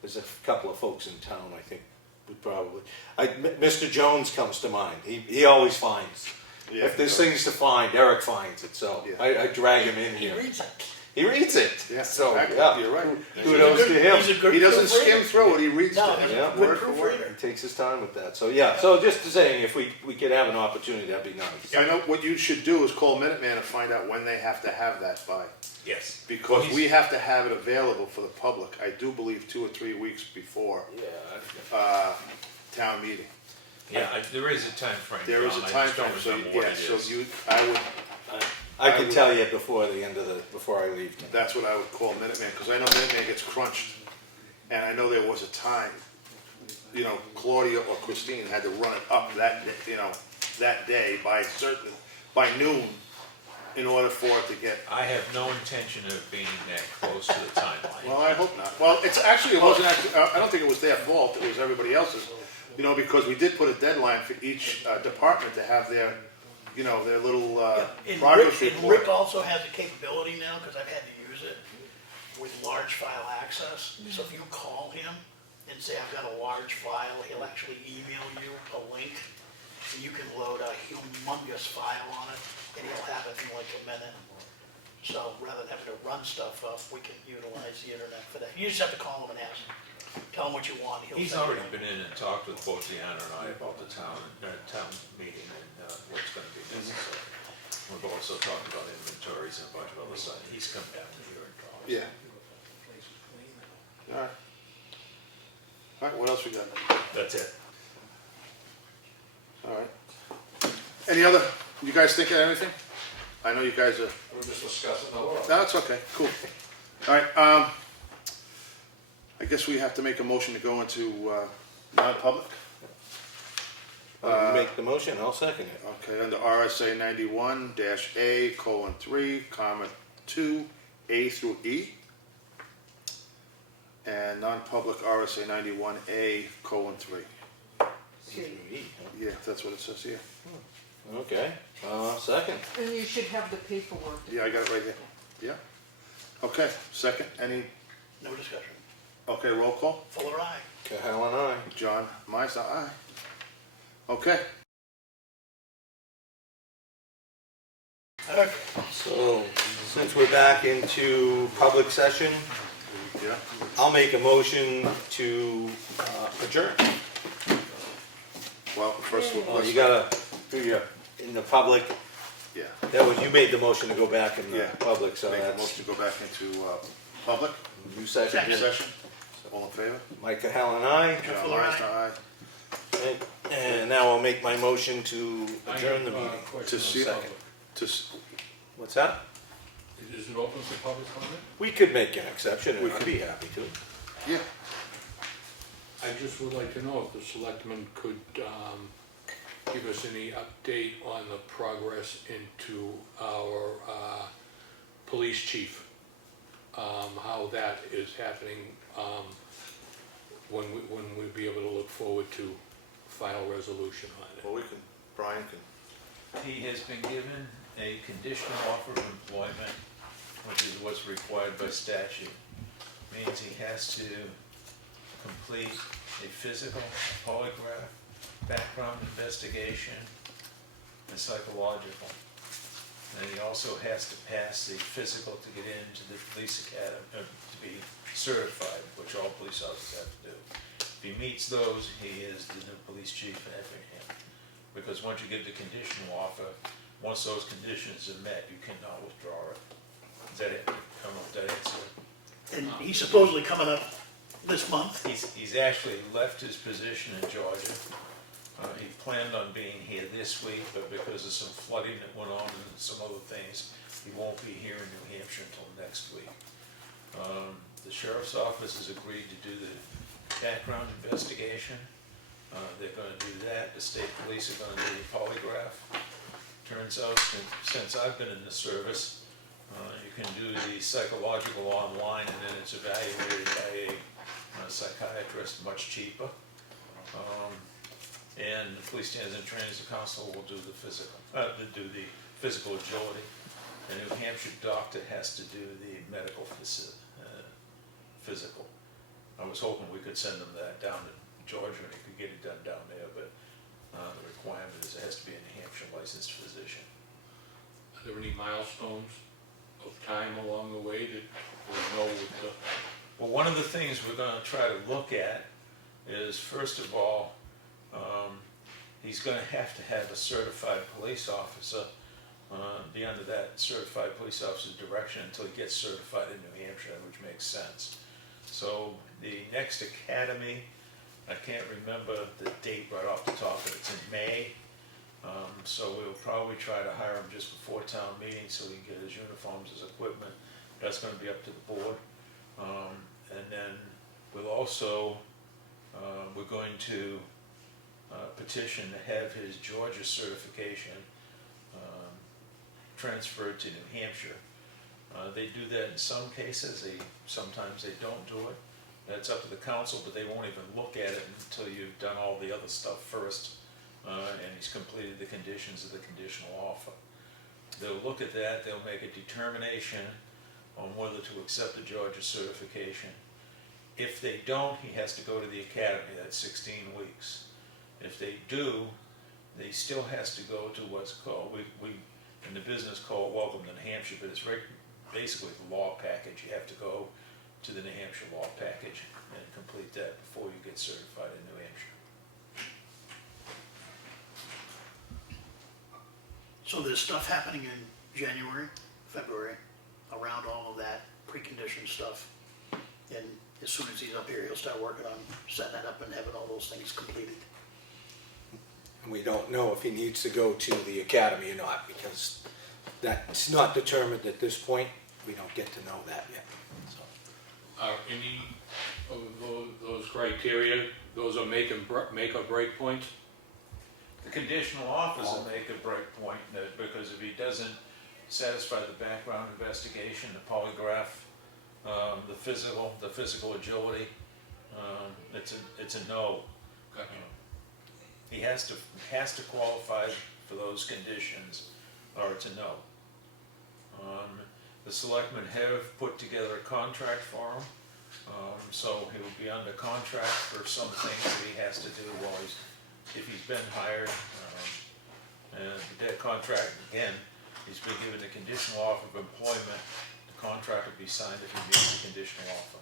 There's a couple of folks in town, I think, would probably, Mr. Jones comes to mind, he always finds. Yeah. If there's things to find, Eric finds it, so Yeah. I drag him in He here. reads it. He reads it, Yeah, so, exactly. yeah. You're right. Kudos to him. He's a good He doesn't proofreader. skim through it, he reads No, it. he's Yeah. a good Word for word. proofreader. He takes his time with that, so yeah, so just saying, if we could have an opportunity, that'd be nice. I know what you should do is call Minuteman and find out when they have to have that by. Yes. Because we have to have it available for the public, I do believe 2 or 3 weeks before, Yeah. town meeting. Yeah, there is a time frame. There is a John, I time just don't frame, so, remember what yeah, it so is. I could tell you before the end of before I leave. that's what I would call Minuteman, because I know Minuteman gets crunched. And I know there was a time, you know, Claudia or Christine had to run it up that day, you know, that day by noon, in order for it to get, I have no intention of being that close to the timeline. well, I hope not. Well, it wasn't actually, I don't think it was their fault, it was everybody else's. You know, because we did put a deadline for each department to have their, you know, their little And progress Rick, and report. Rick also has a capability now, because I've had to use it, with large file access. So if you call him and say, I've got a large file, he'll actually email you a link, and you can load a humongous file on it, and he'll have it in like a minute. So rather than having to run stuff up, we can utilize the internet for that. You just have to call him and ask him. Tell him what you want, he'll He's send already it. been in and talked with both Deanna and I about the town meeting and what's gonna be necessary. We've also talked about inventories and a bunch of other stuff. He's come down here and talked. Yeah. All right. All right, what else we got? That's it. All right. Any other, you guys think of anything? I know you guys are, We're just discussing the law. no, it's okay, cool. All right, I guess we have to make a motion to go into non-public. You make the motion, I'll second it. Okay, under RSA 91-A:3, comma 2, A through E. And non-public RSA 91A:3. Yeah, that's what it says here. Okay, second. And you should have the paperwork. Yeah, I got it right here. Yeah. Okay, second, any, No discussion. okay, roll call. Fuller eye. Cahill and I. John, Meisner, aye. Okay. Okay. So, since we're back into public session, Yeah. I'll make a motion to adjourn. Well, first of all, Well, you gotta do your, in the public, yeah, that was, you made the motion to go back in the Yeah. public, so make a that's, motion to go back into public you second it. session. All in favor? Mike Cahill and I. John Fuller, aye. Meisner, aye. Okay. And now I'll make my motion to adjourn the meeting. To see, Second. to, What's that? Is it open for public comment? We could make an exception, and We I'd could. be happy to. yeah, I just would like to know if the selectmen could give us any update on the progress into our police chief. How that is happening, when we'd be able to look forward to final resolution on it. well, we can, Brian can, He has been given a conditional offer of employment, which is what's required by statute. Means he has to complete a physical, polygraph, background investigation, and psychological. And he also has to pass the physical to get into the police academy, to be certified, which all police officers have to do. If he meets those, he is the new police chief in Effingham. Because once you give the conditional offer, once those conditions are met, you cannot withdraw it. Is that it? I don't know if that answers it. And he's supposedly coming up this month. He's actually left his position in Georgia. He planned on being here this week, but because of some flooding that went on and some other things, he won't be here in New Hampshire until next week. The sheriff's office has agreed to do the background investigation. They're gonna do that. The state police are gonna do the polygraph. Turns out, since I've been in the service, you can do the psychological online, and then it's evaluated by a psychiatrist, much cheaper. And the police standards and trainings council will do the physical agility. The New Hampshire doctor has to do the medical physical. I was hoping we could send them that down to Georgia and he could get it done down there, but the requirement is it has to be a New Hampshire licensed physician. Are there any milestones of time along the way that we'll know with the? Well, one of the things we're gonna try to look at is, first of all, he's gonna have to have a certified police officer, be under that certified police officer's direction until he gets certified in New Hampshire, which makes sense. So the next academy, I can't remember the date right off the top, but it's in May. So we'll probably try to hire him just before town meeting so he can get his uniforms, his equipment. That's gonna be up to the board. And then we'll also, we're going to petition to have his Georgia certification transferred to New Hampshire. They do that in some cases, sometimes they don't do it. That's up to the council, but they won't even look at it until you've done all the other stuff first, and he's completed the conditions of the conditional offer. They'll look at that, they'll make a determination on whether to accept the Georgia certification. If they don't, he has to go to the academy, that's 16 weeks. If they do, he still has to go to what's called, we in the business call it Welcome to New Hampshire, but it's basically the law package. You have to go to the New Hampshire law package and complete that before you get certified in New Hampshire. So there's stuff happening in January, February, around all of that precondition stuff. And as soon as he's up here, he'll start working on setting that up and having all those things completed. And we don't know if he needs to go to the academy or not, because that's not determined at this point. We don't get to know that yet. So. Are any of those criteria, those are make or break points? The conditional offers will make a break point, because if he doesn't satisfy the background investigation, the polygraph, the physical agility, it's a no. Gotcha. He has to qualify for those conditions, or it's a no. The selectmen have put together a contract for him, so he will be under contract for some things that he has to do while if he's been hired. And that contract, again, he's been given a conditional offer of employment. The contract will be signed if he meets the conditional offer.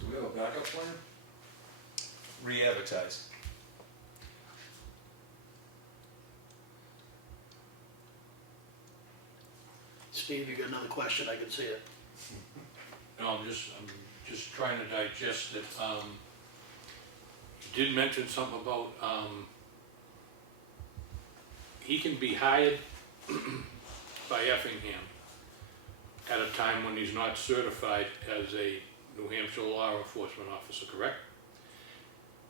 Do we have a backup plan? Re-advertise. Steve, you got another question? I can see it. No, I'm just trying to digest it. You did mention something about, he can be hired by Effingham at a time when he's not certified as a New Hampshire law enforcement officer, correct?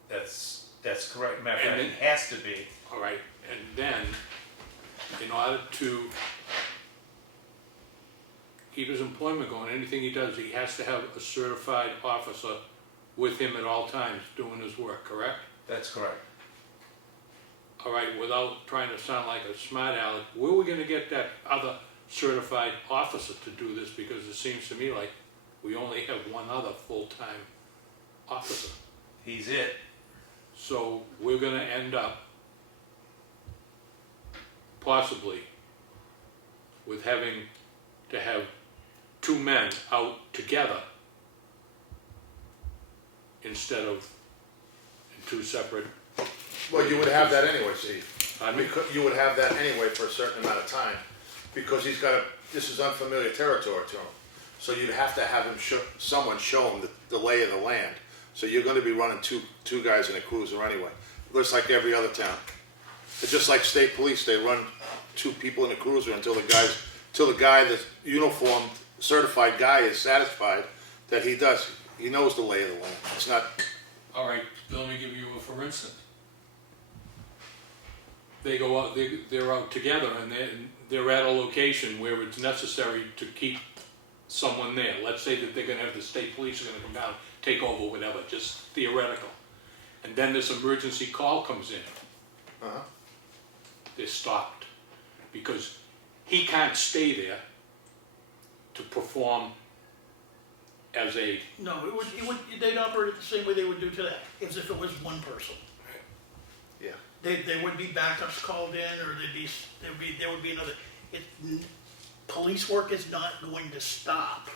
That's correct, matter of fact, And then- it has to be. All right, and then, in order to keep his employment going, anything he does, he has to have a certified officer with him at all times doing his work, correct? That's correct. All right, without trying to sound like a smart aleck, where are we gonna get that other certified officer to do this? Because it seems to me like we only have one other full-time officer. He's it. So we're gonna end up possibly with having to have two men out together instead of in two separate. Well, you would have that anyway, Steve. Pardon me? You would have that anyway for a certain amount of time, because this is unfamiliar territory to him. So you'd have to have him someone show him the lay of the land. So you're gonna be running two guys in a cruiser anyway, just like every other town. It's just like state police, they run two people in a cruiser until the guy, the uniformed, certified guy is satisfied that he knows the lay of the land. It's not, All right, let me give you a for instance. They go out, they're out together and they're at a location where it's necessary to keep someone there. Let's say that they're gonna have the state police are gonna come down, take over, whatever, just theoretical. And then this emergency call comes in. They're stopped because he can't stay there to perform as a, No, they'd operate the same way they would do today, as if it was one person. yeah. There would be backups called in, or there would be another. Police work is not going to stop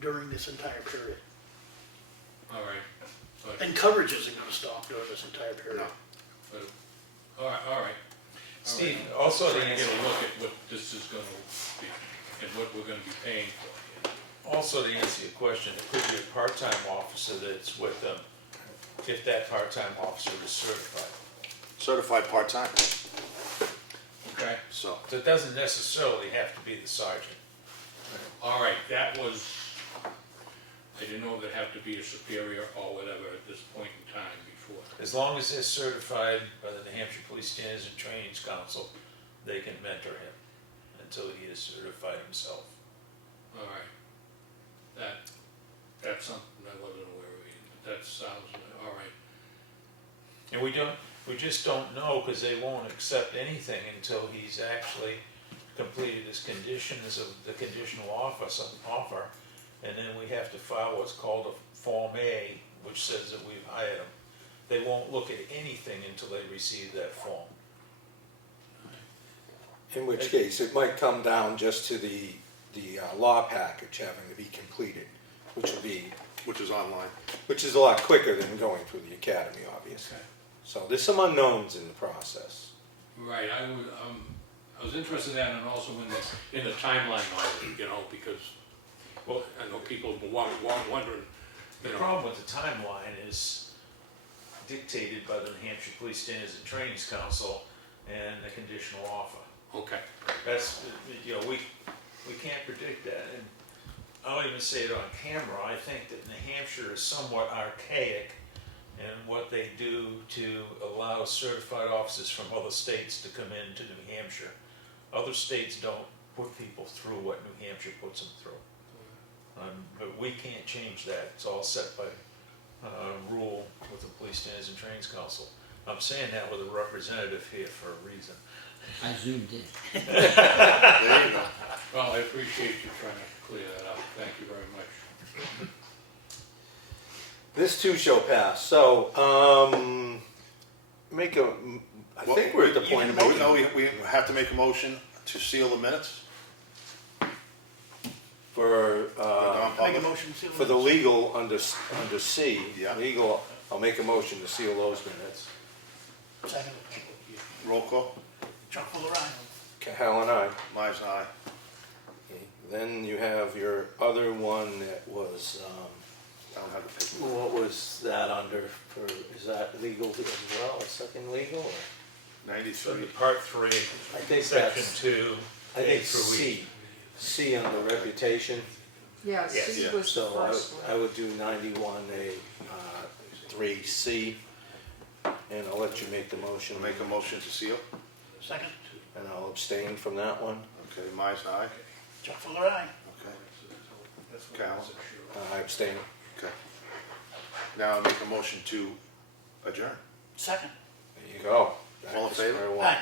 during this entire period. all right. But, And coverage isn't gonna stop during this entire period. No. but, all right. Steve, also to Trying to answer, get a look at what this is gonna be and what we're gonna be paying for. also to answer your question, it could be a part-time officer that's with them, if that part-time officer is certified. Certified part-time, Okay. so. So it doesn't necessarily have to be the sergeant. All right, that was, I didn't know if it'd have to be a superior or whatever at this point in time before. As long as they're certified by the New Hampshire Police Standards and Trainings Council, they can mentor him until he is certified himself. All right. That's something I wasn't aware of either, but that sounds, all right. And we just don't know, because they won't accept anything until he's actually completed his conditions of the conditional offer, and then we have to file what's called a Form A, which says that we've hired him. They won't look at anything until they receive that form. In which case, it might come down just to the law package having to be completed, which Which is online. is a lot quicker than going through the academy, obviously. Okay. So there's some unknowns in the process. Right, I was interested in that and also in the timeline of it, because, well, I know people have been wondering, The problem with the timeline is dictated by the New Hampshire Police Standards and Trainings Council and the conditional offer. Okay, That's, we can't predict that, and I'll even say it on camera, I think that New Hampshire is somewhat archaic in what they do to allow certified officers from other states to come into New Hampshire. Other states don't put people through what New Hampshire puts them through. But we can't change that, it's all set by rule with the Police Standards and Trainings Council. I'm saying that with a representative here for a reason. I zoomed in. There you go. well, I appreciate you trying to clear that up, thank you very much. This too shall pass, so, I think we're at the point of making. No, we have to make a motion to seal the minutes For, Make a non-public. motion to seal for the minutes. legal under C, Yeah. legal, I'll make a motion to seal those minutes. Second. Roll call. Chuck Fuller, aye. Hal and I. Myers and I. Okay. Then you have your other one that was, I don't have the paper. what was that under, is that legal as well, a second legal? Or? So 93. the part 3, I think section that's, 2, I A think through E. C under reputation. Yeah, Yes. C Yeah. was the So first I one. would do 91A, 3C, and I'll let you make the motion. Make a motion to seal. Second. And I'll abstain from that one. Okay, Myers and I. Chuck Fuller, aye. Okay. Cal. I abstain. Okay. Now I'll make a motion to adjourn. Second. There you go. All in favor? Very well. Aye.